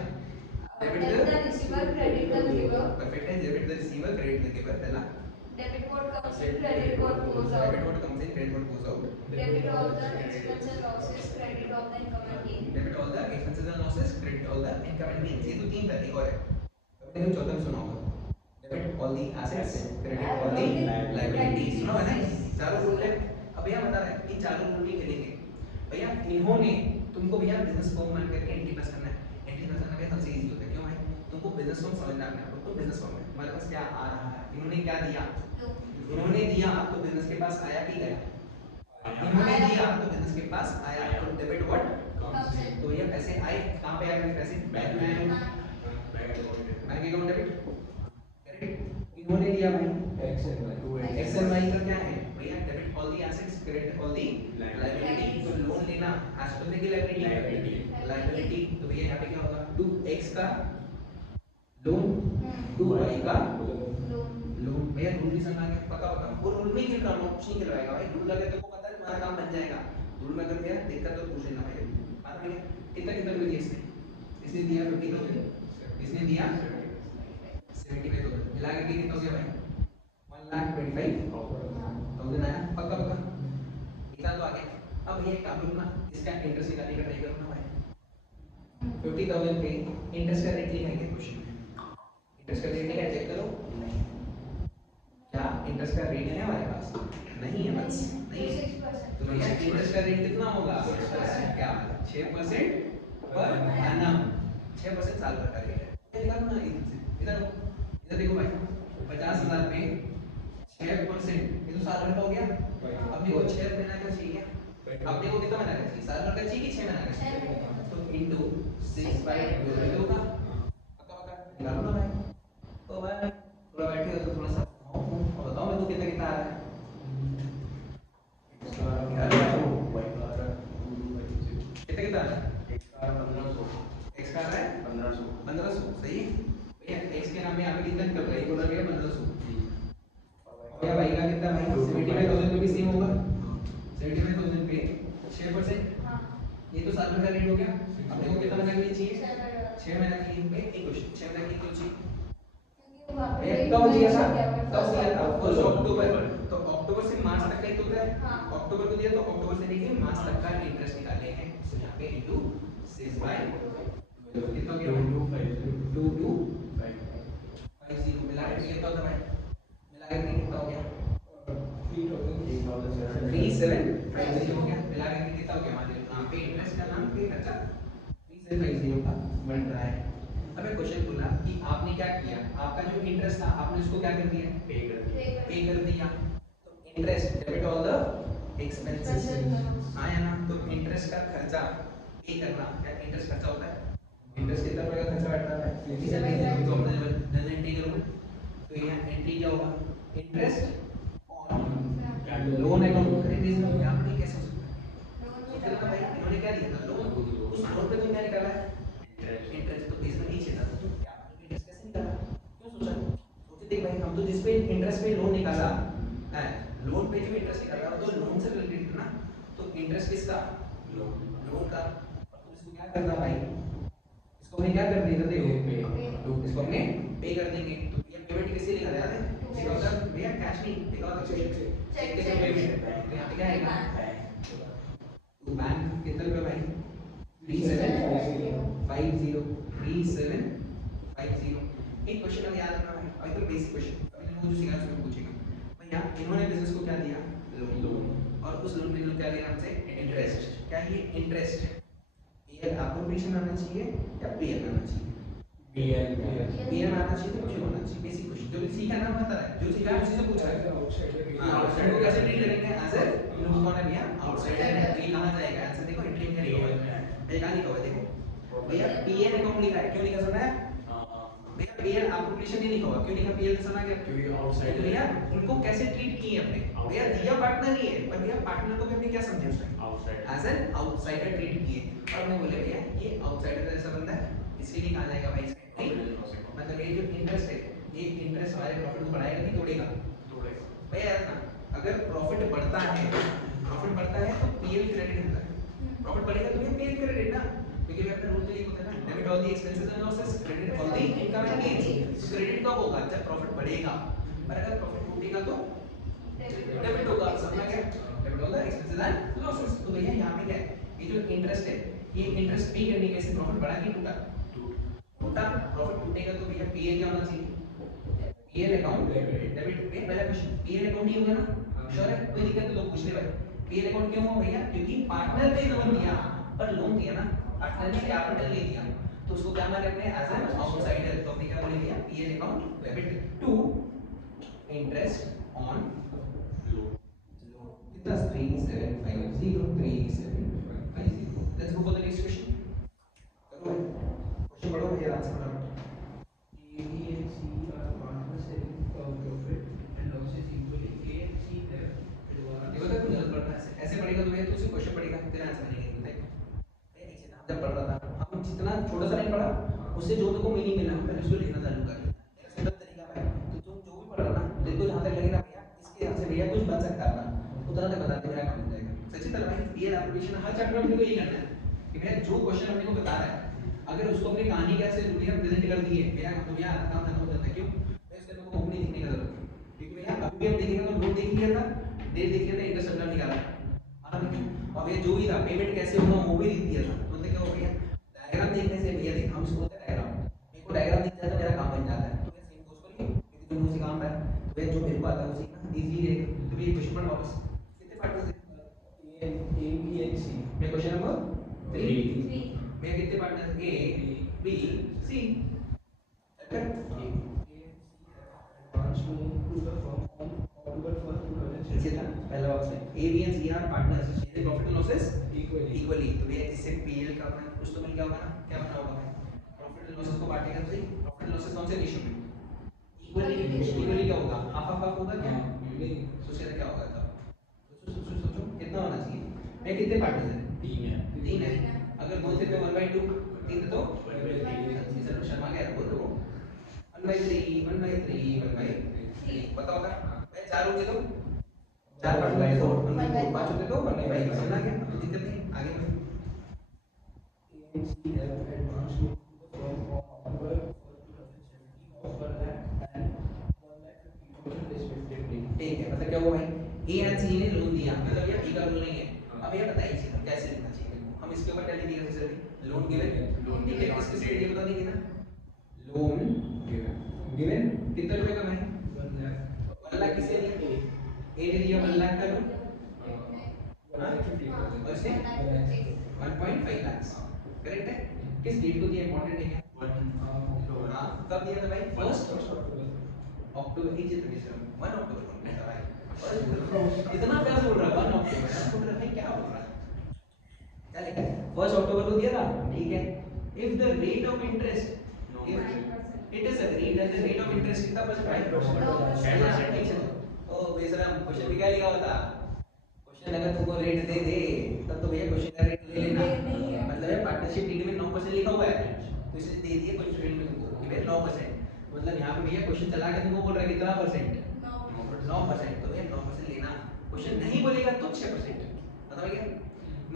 Debit the receiver, credit the giver. Perfect है। Debit the receiver, credit the giver. पहला Debit what comes in, credit what goes out. Debit what comes in, credit what goes out. Debit all the expenses, losses, credit all the income and gain. Debit all the expenses and losses, credit all the income and gains. ये तो तीन था, एक और है कभी नहीं, चौथा भी सुना होगा। Debit all the assets, credit all the liabilities. सुना है ना? चारों रूल है। अब भैया बता रहे हैं इन चारों रूल भी खेलेंगे भैया। इन्होंने तुमको भैया बिजनेस फॉर्म मान करके एंट्री पास करना है। एंट्री पास करना भैया सबसे इजी होता है, क्यों भाई? तुमको बिजनेस फॉर्म समझना है आपको। तो बिजनेस फॉर्म है, हमारे पास क्या आ रहा है? इन्होंने क्या दिया? इन्होंने दिया तो बिजनेस के पास आया कि गया? इन्होंने दिया तो बिजनेस के पास आया। तो डेबिट व्हाट Comes in. तो ये पैसे आए कहां पे? आए पैसे बैंक में आए, बैंक अकाउंट डेबिट करेक्ट। इन्होंने दिया भाई X and Y. X and Y का क्या है भैया? Debit all the assets, credit all the liability. तो लोन लेना एसेट की लायबिलिटी, लायबिलिटी। तो भैया यहाँ पे क्या होगा? 2x का लोन, 2y का लोन। भैया रूल भी समझ आ गया? पक्का पक्का। वो रूल में खेल रहा हूँ, कुछ नहीं खिलवाएगा भाई। रूल लगे तो पता है तुम्हारा काम बन जाएगा। रूल में अगर भैया दिक्कत तो पूछ लेना भाई। बात भैया कितना कितना रुपये दिया इसने? इसने दिया 50,000, इसने दिया 75,000, मिला के कितना हो गया भाई? 1,25,000 आया। पक्का पक्का, इतना तो आ गया। अब ये काम करूँ ना, इसका इंटरेस्ट निकालने का ट्राई करूँ ना भाई। 50,000 पे इंटरेस्ट का रेट लिखा है क्या क्वेश्चन में? इंटरेस्ट का रेट लिखा है, चेक करो। क्या इंटरेस्ट का रेट है हमारे पास? नहीं है बस, नहीं है। तो भैया इंटरेस्ट का रेट कितना होगा? क्या 6% पर एनम। 6% साल भर का रेट है। ये निकालो ना इधर देखो भाई, 50,000 पे 6%, ये तो साल भर का हो गया। अपने को 6 महीना का चाहिए, अपने को कितना महीना का चाहिए? साल भर का चाहिए कि 6 महीना का चाहिए? तो इनटू 6/12 होगा। पक्का पक्का निकालो ना भाई। तो भाई थोड़ा बैठे हो तो थोड़ा सा और बताओ मेरे को कितना कितना आ रहा है? कितना कितना आ रहा है? एक्स का आ रहा है 1500। सही है भैया। एक्स के नाम में यहाँ पे कितना निकल रहा है? ये बोला गया 1500। भैया भाई का कितना भाई? 75,000 पे भी सेम होगा। 75,000 पे 6%, ये तो साल भर का रेट हो गया। अपने को कितना महीना के लिए चाहिए? 6 महीना के लिए। एक क्वेश्चन, 6 महीना के लिए क्यों चाहिए? कब दिया था? कब दिया था? 1 अक्टूबर। तो अक्टूबर से मार्च तक का ही तो होता है। अक्टूबर को दिया तो अक्टूबर से लेके मार्च तक का इंटरेस्ट निकाले हैं। तो यहाँ पे इनटू 6/12 कितना हो गया? 2250 मिला के कितना होता है? मिला के कितना हो गया? 3750 हो गया। मिला के कितना हो गया हमारे? पे इंटरेस्ट का नाम पे खर्चा 3750 का बढ़ रहा है। अब एक क्वेश्चन बोला कि आपने क्या किया, आपका जो इंटरेस्ट था आपने उसको क्या कर दिया, पे कर दिया। तो interest debit all the expenses, हाँ या ना। तो इंटरेस्ट का खर्चा पे करना, क्या इंटरेस्ट खर्चा होता है, इंटरेस्ट कितना रुपए का खर्चा बैठता है, तो हमने जब एंट्री करूंगा तो ये एंट्री क्या होगा, इंटरेस्ट ऑन लोन अकाउंट करेंगे। यहाँ पे कैसे हो सकता है, तो चलो भाई इन्होंने क्या दिया था, लोन, उस लोन पे तो क्या निकाला है, इंटरेस्ट। तो इसमें नीचे था तो क्या इंटरेस्ट कैसे निकाला, क्यों सोचा, सोचे देख भाई हम तो जिस पे इंटरेस्ट पे लोन निकाला है, लोन पे जो इंटरेस्ट निकाला तो लोन से रिलेटेड ना, तो इंटरेस्ट किसका, लोन का। तो इसको क्या करना भाई, इसको हमने क्या कर देंगे, देखो इसको हमने पे कर देंगे। तो ये पेमेंट किससे लिखा जाता है, देखो अगर भैया कैश नहीं देखो चेक के पेमेंट है तो यहाँ पे क्या आएगा, तो बैंक कितना रुपए भाई 3750 एक क्वेश्चन हमें याद रखना है, अभी तो बेसिक क्वेश्चन अभी जो सिखा उसमें पूछेगा भैया इन्होंने बिजनेस को क्या दिया, लोन, और उस लोन पे इन्होंने क्या लिया हमसे, इंटरेस्ट। क्या ये इंटरेस्ट पीएल एप्रोप्रिएशन आना चाहिए या पीएल आना चाहिए, पीएल आना चाहिए तो क्यों आना चाहिए, बेसिक क्वेश्चन जो भी सीखा ना पता है, जो सीखा है उसी से पूछ रहा है। आउटसाइडर को कैसे ट्रीट करेंगे, एज ए लुक कौन है भैया, आउटसाइडर है, तो ये कहां जाएगा, आंसर देखो एंट्री में लिखा हुआ है, ये कहां लिखा हुआ है, देखो भैया पीएल अकाउंट लिखा है, क्यों लिखा सुना है भैया, पीएल एप्रोप्रिएशन नहीं लिखा हुआ, क्यों लिखा पीएल सुना क्या, क्योंकि आउटसाइडर तो भैया उनको कैसे ट्रीट किए अपने, भैया दिया पार्टनर ही है पर भैया पार्टनर को भी हमने क्या समझे उस time, outsider, as an outsider treat किए। और हमने बोले भैया ये आउटसाइडर जैसा बंदा है, इसके लिए कहां जाएगा भाई, इसमें नहीं, मतलब ये जो इंटरेस्ट है ये इंटरेस्ट हमारे प्रॉफिट को बढ़ाएगा कि तोड़ेगा, भैया यार ना अगर प्रॉफिट बढ़ता है तो पीएल क्रेडिट होता है, प्रॉफिट बढ़ेगा तो ये पीएल क्रेडिट ना, क्योंकि वे अपना रूल तो ये होता है ना, debit all the expenses and losses, credit all the income and gains. Credit कब होगा, जब प्रॉफिट बढ़ेगा, पर अगर प्रॉफिट टूटेगा तो डेबिट होगा, समझ गया, debit all the expenses and losses. तो भैया यहाँ पे क्या है, ये जो इंटरेस्ट है ये इंटरेस्ट पे करने के से प्रॉफिट बढ़ा कि टूटा, टूटा, प्रॉफिट टूटेगा तो भैया पीएल क्या होना चाहिए, पीएल अकाउंट डेबिट पे, पहला क्वेश्चन पीएल अकाउंट ही होगा ना, श्योर है, कोई दिक्कत तो लोग पूछ ले भाई, पीएल अकाउंट क्यों हुआ भैया, क्योंकि पार्टनर ने लोन दिया, पर लोन दिया ना पार्टनर ने कैपिटल नहीं दिया, तो उसको क्या माने अपने एज एन आउटसाइडर, तो हमने क्या बोले भैया PL account debit to interest on loan, कितना 3750 let's go for the next question, करो भाई क्वेश्चन पढ़ो भैया, आंसर पढ़ो। A, B and C are partners selling profit and losses equally. A and C have advanced. देखो तो गलत पढ़ रहा है, ऐसे पढ़ेगा तो भैया तू उसे क्वेश्चन पढ़ेगा तेरा आंसर नहीं देख, मैं नीचे नाम जब पढ़ रहा था हम जितना छोटा सा नहीं पढ़ा उससे जो तुमको मीनिंग मिला हम पहले उसको लिखना चालू कर दिया, मेरा सिंपल तरीका है, तो तुम जो भी पढ़ रहा ना तेरे को जहां तक लगेगा भैया इसके यहाँ से भैया कुछ बन सकता है ना, उतना तक बता दे, मेरा काम हो जाएगा। सच्ची तरह भाई पीएल एप्लीकेशन हर चैप्टर में हमको यही करना है कि भैया जो क्वेश्चन हमने को बता रहा है अगर उसको अपनी कहानी कैसे भैया प्रेजेंट कर दी है, मेरा तो भैया काम खत्म हो जाता है, क्यों मैं इसके तो बुक नहीं दिखने का जरूरत है, क्योंकि भैया अभी भी हम देखेंगे तो लोन देख लिया था, डेट देख लिया था, इंटरेस्ट अपना निकाला आना नहीं, और भैया जो भी था पेमेंट कैसे होगा वो भी लिख दिया था, तो क्या हो भैया डायग्राम देखने से भैया देख हम इसको डायग्राम, मेरे को डायग्राम दिख जाता है मेरा काम बन जाता है, तो भैया सेम कोर्स पर क्योंकि जो मुझे काम है तो भैया जो मेरे को आता है वो सीखना इजीली रहेगा। तो भैया क्वेश्चन पर वापस कितने पार्टनर्स है, A, B and C. मैं क्वेश्चन नंबर 3 मैं कितने partners A B C, Advanced loan to the firm on October 1st, 2006. नीचे था पहला बॉक्स में A B and C are partners share profit and losses Equally. Equally, तो भैया इससे पीएल का अपना कुछ तो मिल गया होगा ना, क्या बना होगा भाई प्रॉफिट एंड लॉसेस को बांटेगा तो सही, प्रॉफिट एंड लॉसेस कौन से रेशियो में, इक्वली क्या होगा, हाफ हाफ होगा क्या, नहीं. सोचिए क्या होगा तब, सोचो कितना होना चाहिए, मैं कितने पार्टनर्स हैं, 3 है, अगर 2 थे तो 1/2, 3 तो 1/3, चलो शर्मा गया बोलो 1/3 1/3 पता होगा भाई, 4 होते तो 4 पार्टनर तो 1/4, 5 होते तो 1/5, समझना क्या, दिक्कत नहीं, आगे बढ़ो। A and C have advanced loan to the firm on October 1st, 2017 of 1 lakh and 1,50,000 respectively. ठीक है, मतलब क्या हुआ भाई ए एंड सी ने लोन दिया, मतलब ये ई का लोन नहीं है, अब ये बताइए इसे कैसे लिखना चाहिए मेरे को, हम इसके ऊपर क्या लिखेंगे sir, loan given, loan given किस के लिए बता देंगे ना, लोन गिवन कितने रुपए का है, 1 lakh. 1 लाख किसे दिया, ए ने दिया 1 लाख का लोन, और इसने 1.5 लाख करेक्ट है। किस डेट को दिया इंपॉर्टेंट है क्या? हाँ कब दिया था भाई? 1 अक्टूबर। एक चित्र में 1 अक्टूबर को दिया था भाई। इतना प्यार बोल रहा है 1 अक्टूबर। मैं बोल रहा भाई क्या बोल रहा है? क्या लिखा है? 1 अक्टूबर को दिया था, ठीक है। If the rate of interest it is agreed that the rate of interest कितना परसेंट? 5%। ओ बेशरम, क्वेश्चन में क्या लिखा हुआ था? क्वेश्चन अगर तुमको रेट दे दे तब तो भैया क्वेश्चन का रेट ले लेना। मतलब है पार्टनरशिप डीड में 9% लिखा हुआ है, तो इसलिए दे दिए कुछ स्टूडेंट में तुमको कि भाई 9%। मतलब यहाँ पे भैया क्वेश्चन चला के तुमको बोल रहा है कितना परसेंट? 9%। तो भैया 9% लेना। क्वेश्चन नहीं बोलेगा तो 6%। बताओ क्या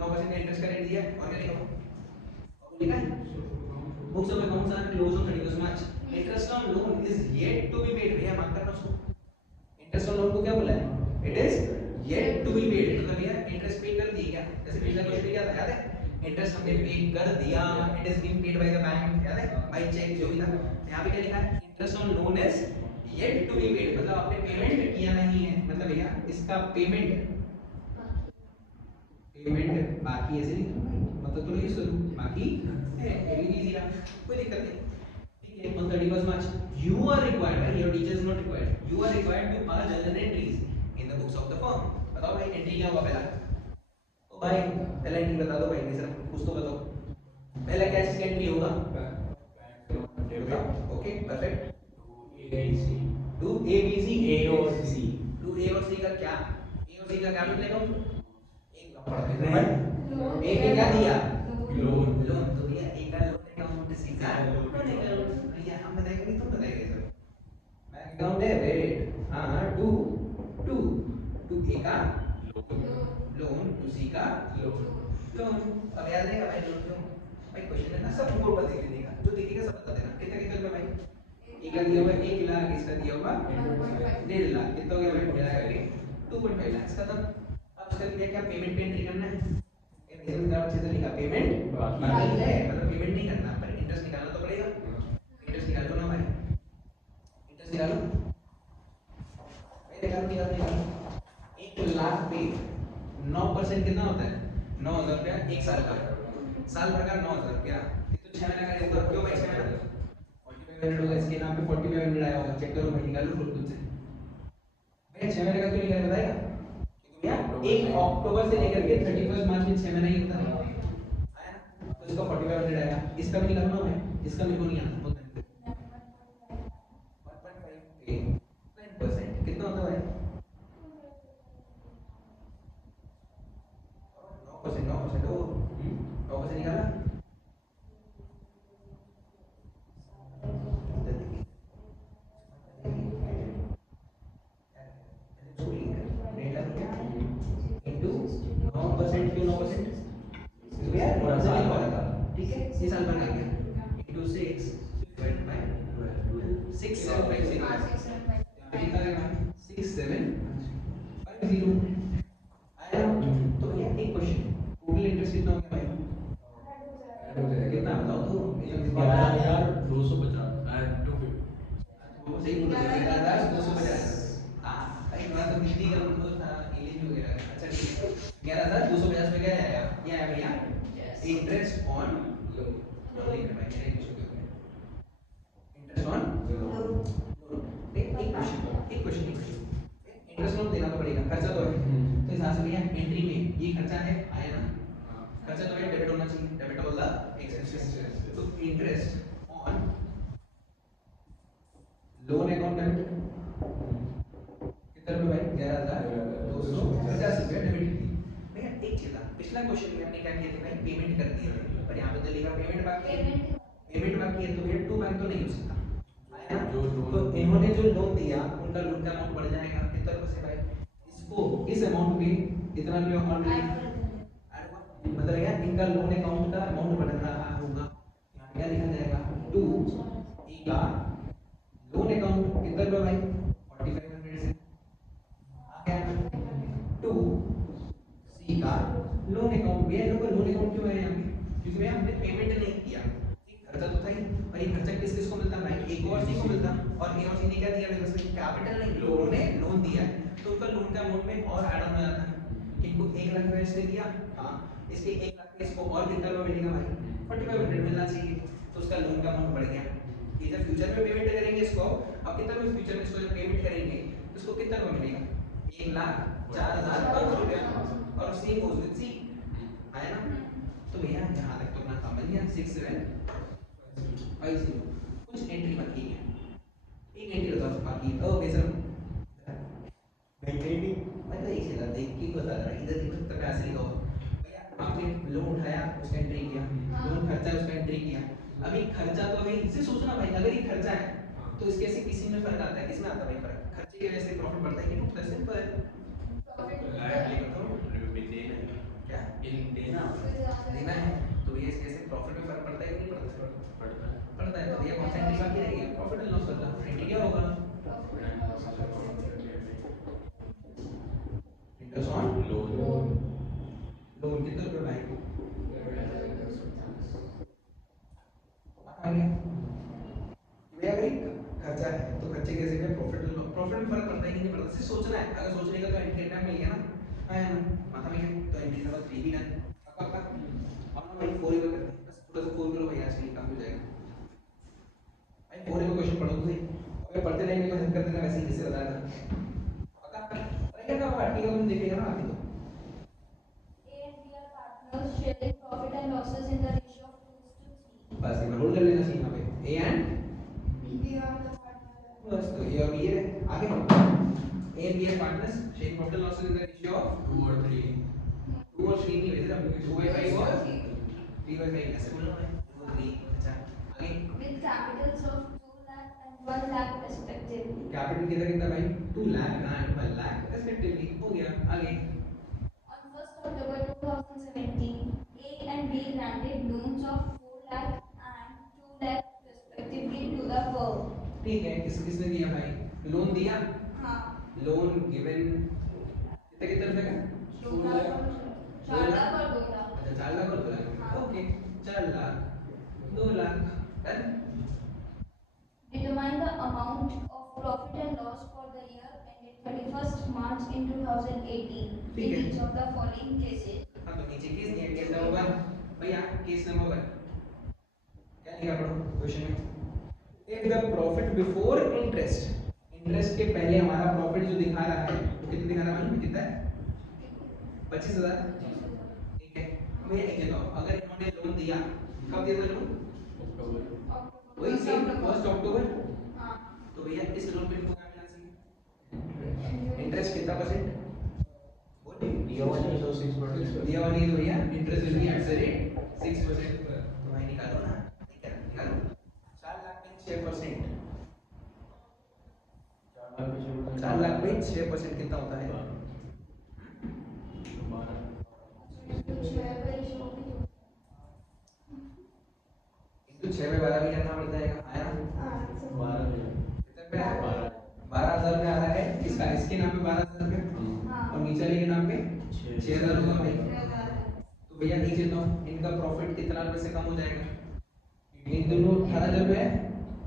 9% का इंटरेस्ट का रेट दिया है। और क्या लिखा हुआ? और लिखा है books of accounts are close on 31 March. Interest on loan is yet to be paid. भैया माफ करना उसको। इंटरेस्ट ऑन लोन को क्या बोला है? It is yet to be paid. मतलब भैया इंटरेस्ट पे कर दिया क्या? जैसे पिछला क्वेश्चन क्या था याद है? इंटरेस्ट हमने पे कर दिया, it is being paid by the bank, याद है? बाय चेक जो भी था। यहां पे क्या लिखा है? Interest on loan is yet to be paid. मतलब आपने पेमेंट किया नहीं है। मतलब भैया इसका पेमेंट बाकी ऐसे लिख दूं, मतलब तो यूज करूं बाकी है। ये भी इजी रहा, कोई दिक्कत नहीं। ठीक है। on 31 March you are required, right? Your teacher is not required. You are required to pass journal entries in the books of the firm. बताओ भाई एंट्री क्या हुआ पहला? ओ भाई पहला एंट्री बता दो भाई, नहीं सर कुछ तो बताओ। पहला क्या चीज का एंट्री होगा? Okay perfect. Two A B C, A और सी। टू ए और सी का क्या? ए और सी का क्या मिलेगा? ए के क्या दिया? लोन। तो भैया ए का लोन अकाउंट, सी का लोन अकाउंट। भैया हम बताएंगे नहीं तुम बताएंगे सर। Bank account debit. हां टू ए का लोन, टू सी का लोन। अब याद रहेगा भाई लोन क्यों? भाई क्वेश्चन है ना, सब ऊपर पर देख लेगा, जो दिखेगा सब बता देना। कितना रुपए भाई? ए का दिया हुआ 1 लाख, इसका दिया हुआ 1.5 लाख। कितना हो गया भाई? मिला करके 2.5 लाख खत्म। अब इसका दिया क्या? पेमेंट पे एंट्री करना है। ये रिजल्ट का अच्छे से लिखा, पेमेंट बाकी है, मतलब पेमेंट नहीं करना पर इंटरेस्ट निकालना तो पड़ेगा। इंटरेस्ट निकालो ना भाई, इंटरेस्ट निकालो। निकालो 1 लाख पे 9% कितना होता है? 9,000 रुपया। 1 साल का, साल भर का 9,000 रुपया। तो 6 महीने का रेट क्यों भाई? 6 महीना 4500 होगा। इसके नाम पे 4500 आया होगा, चेक करो भाई, निकालो खुद से भैया। 6 महीने का क्यों निकाल बताएगा? भैया 1 अक्टूबर से लेकर के 31 मार्च में 6 महीना ही होता है आया ना। तो इसका 4500 आएगा। इसका भी निकालना है, इसका मेरे को नहीं आता। 1.5% कितना होता है भाई? 9% 9% निकाला। ठीक है, ये साल भर का गया into 6 divided by 6750। कितना आएगा? 6750 आया। तो भैया एक क्वेश्चन, टोटल इंटरेस्ट कितना हो गया भाई? कितना बताओ तो? 11,250 वो सही बोल रहे हैं, 11,250। हाँ भाई थोड़ा तो हिंदी का मतलब था, इंग्लिश वगैरह। अच्छा ठीक है, 11,250 में क्या आएगा? ये आया भैया इंटरेस्ट ऑन लोन। लिख भाई मेरे कुछ हो गया। Interest on loan. एक क्वेश्चन इंटरेस्ट लोन देना तो पड़ेगा, खर्चा तो है। तो इस हिसाब से भैया एंट्री में ये खर्चा है, आया ना? खर्चा तो भैया डेबिट होना चाहिए, डेबिट ऑल द एक्सपेंसेस। तो interest on loan account debit कितना रुपए भाई? 11,250 रुपए डेबिट की। भैया एक चीज था, पिछला क्वेश्चन में हमने क्या किया था भाई? पेमेंट कर दी है, पर यहाँ पे तो लिखा पेमेंट बाकी है। पेमेंट बाकी है तो भैया टू बैंक तो नहीं हो सकता, आया ना? तो इन्होंने जो लोन दिया उनका लोन का अमाउंट बढ़ जाएगा कितना रुपए से भाई? इसको इस अमाउंट में इतना रुपया ऑलरेडी मतलब यार इनका लोन अकाउंट का अमाउंट बढ़ रहा होगा। यहाँ पे क्या लिखा जाएगा? टू ए का लोन अकाउंट कितना रुपया भाई? 4500 से आ गया। टू सी का लोन अकाउंट। भैया लोग लोन अकाउंट क्यों है यहाँ पे? क्योंकि भैया हमने पेमेंट नहीं किया, खर्चा तो था ही। और ये खर्चा किस किस को मिलता है? ए को और सी को मिलता। और ए और सी ने क्या दिया? मेरे पास कैपिटल नहीं, लोन ने लोन दिया है, तो उनका लोन का अमाउंट में और ऐड ऑन हो जाता है। इनको 1 लाख रुपए इसने दिया, हाँ इसके 1 लाख इसको और कितना रुपया मिलेगा भाई 4500 मिलना चाहिए, तो उसका लोन का अमाउंट बढ़ गया। ये जब फ्यूचर में पेमेंट करेंगे इसको, अब कितना रुपये फ्यूचर में इसको जब पेमेंट करेंगे तो इसको कितना रुपया मिलेगा 1,04,500 रुपया, और सेम गोज विद सी, है ना। तो भैया यहाँ तक तो अपना काम बन गया 6750। कुछ एंट्री बाकी है, एक एंट्री बताओ बाकी है। ओके सर मेंटेनिंग मतलब एक चीज देख के बता रहा है, इधर देखो तब ऐसे लिखो भैया आपने लोन उठाया उसका एंट्री किया, लोन खर्चा उसका एंट्री किया। अभी खर्चा तो भाई इससे सोचना भाई, अगर ये खर्चा है तो इसके से किसी में फर्क आता है, किसमें आता है भाई फर्क? खर्चे की वजह से प्रॉफिट बढ़ता है कि टूटता है? सिंपल। क्या देना है तो ये इसके से प्रॉफिट में फर्क पड़ता है कि नहीं पड़ता? पड़ता है। तो भैया कौन सा एंट्री बाकी रह गया? प्रॉफिट एंड लॉस वाला एंट्री क्या होगा? इंटरेस्ट ऑन लोन कितना रुपए भाई? आ गया भैया भाई खर्चा है तो खर्चे कैसे में प्रॉफिट में फर्क पड़ता है कि नहीं पड़ता? सिर्फ सोचना है, अगर सोचने का तो एंट्री टाइम मिल गया ना, है ना माथा में क्या तो एंट्री नंबर 3 भी डन। पक्का और ना भाई 4 में करते हैं, बस थोड़ा सा 4 करो भाई, आज के लिए काम हो जाएगा भाई। 4 में क्वेश्चन पढ़ो तुझे, अगर पढ़ते रहेंगे तो हेल्प कर देना वैसे ही जैसे बताया था। पक्का रहेगा ना, आर्टिकल में देखेगा ना आगे तो A and B are partners sharing profit and losses in the ratio of 2:3. बस ये नोट कर लेना चाहिए यहाँ पे A and We are the partners. बस तो ये और ये है आगे हम A and B are partners sharing profit and losses in the ratio of 2 और 3 नहीं वैसे हम 2/5 और 3/5 ऐसे बोलना है 2 और 3। अच्छा आगे With capitals of 2 lakh and 1 lakh respectively. Capital किधर कितना भाई 2 लाख एंड 1 लाख रेस्पेक्टिवली हो गया। आगे On 1st October 2017, A and B granted loans of 4 lakh and 2 lakh respectively to the firm. ठीक है, किसने दिया भाई? लोन दिया, हाँ, लोन गिवन कितने रुपए का? 2 लाख, 4 लाख और 2 लाख. अच्छा 4 लाख और 2 लाख, हाँ. Okay 4 lakh 2 lakh done. Determine the amount of profit and loss for the year ended 31st March in 2018 ठीक in है. each of the following cases. हाँ तो नीचे केस दिया, केस नंबर 1 भैया, केस नंबर 1 क्या लिखा पढ़ो क्वेश्चन में? If the profit before interest, interest के पहले हमारा प्रॉफिट जो दिखा रहा है वो कितना दिखा रहा है मालूम कितना है? 25,000। ठीक है भैया एक जगह अगर इन्होंने लोन दिया, कब दिया था लोन? वही सेम 1 अक्टूबर। हाँ. तो भैया इस लोन पे इनको क्या मिलना चाहिए? इंटरेस्ट कितना परसेंट? बोलिए दिया हुआ है तो 6%। दिया हुआ नहीं है तो भैया interest will be at the rate 6%। तो भाई निकालो ना, निकालो 4 लाख में 6%, 4 लाख में 6% कितना होता है? 6 में 12 भी करना पड़ जाएगा, आया? 12,000 रुपये आ रहा है इसका, इसके नाम पे 12,000 रुपये और नीचे वाले के नाम पे 6,000 होगा भाई। तो भैया नीचे तो इनका प्रॉफिट कितना रुपए से कम हो जाएगा? इन दोनों 18,000 रुपये है,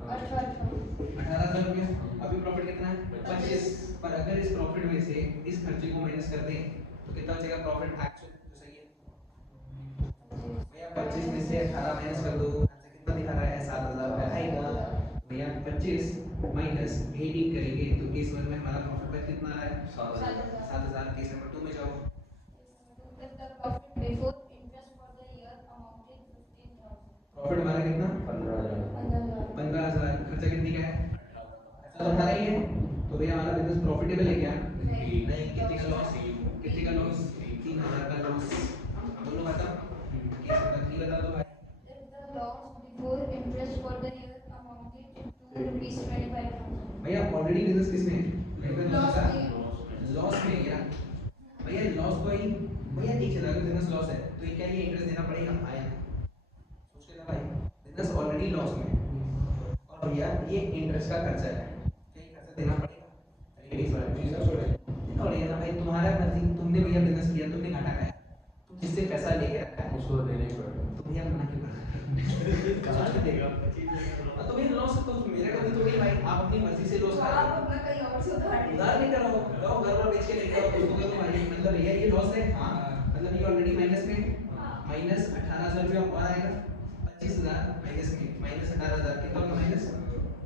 18,000 रुपये। अभी प्रॉफिट कितना है? 25। पर अगर इस प्रॉफिट में से इस खर्चे को माइनस कर दें तो कितना बचेगा प्रॉफिट एक्चुअल? तो सही है भैया 25 में से 18 माइनस कर दो, कितना दिखा रहा है? 7,000 रुपये आएगा भैया। 25 माइनस 18 करेंगे तो केस 1 में हमारा प्रॉफिट बच कितना आ रहा है? 7,000। केस नंबर 2 में जाओ। If the profit before interest for the year amounted 15,000. Profit हमारा कितना? 15,000। खर्चा कितनी का है? ऐसा तो 18 ही है। तो भैया हमारा बिजनेस प्रॉफिटेबल है क्या? नहीं. कितने का लॉस? कितने का लॉस? 3,000 का लॉस। दोनों बताओ, केस नंबर 3 बता दो भाई। If the loss before interest for the year amounted to ₹25,000. भैया ऑलरेडी बिजनेस किसमें है? Loss में. लॉस में है यार भैया। लॉस को ही भैया एक चीज, अगर बिजनेस लॉस है तो ये क्या ये इंटरेस्ट देना पड़ेगा? आया सोच के भाई, बिजनेस ऑलरेडी लॉस में है और भैया ये इंटरेस्ट का खर्चा है, क्या ये खर्चा देना पड़ेगा? और ये ना भाई तुम्हारा मर्जी, तुमने भैया बिजनेस किया, तुमने घाटा खाया, तुम जिससे पैसा लेके रखा है उसको देने ही पड़ेगा। तो भैया मना क्यों कर रहे हो? देगा तो भैया लॉस तो मेरा कभी थोड़ी भाई, आप अपनी मर्जी से लॉस कर रहे हो। आप अपना कहीं और से उधार उधार नहीं करो, लो घर पर बेच के ले जाओ, उसको करो भाई, मतलब भैया ये लॉस है। हाँ मतलब ये ऑलरेडी माइनस में है, माइनस 18,000 रुपया और आएगा, 25,000 माइनस में माइनस 18,000 कितना होगा, माइनस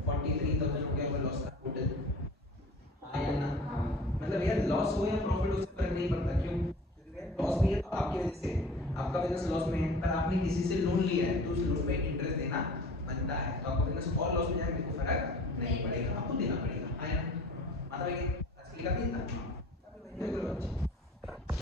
43,000 रुपया का लॉस का टोटल आया ना। मतलब यार लॉस हो या प्रॉफिट उससे फर्क नहीं पड़ता, क्यों? क्योंकि यार लॉस भी है तो आपकी वजह से आपका बिजनेस लॉस में है, पर आपने किसी से लोन लिया है तो उस लोन पे इंटरेस्ट देना बनता है, तो आपका बिजनेस और लॉस में जाए मेरे को फर्क नहीं पड़ेगा, आपको देना पड़ेगा। आया ना? मतलब ये आज के लिए काफी था। काफी बढ़िया करो अच्छा।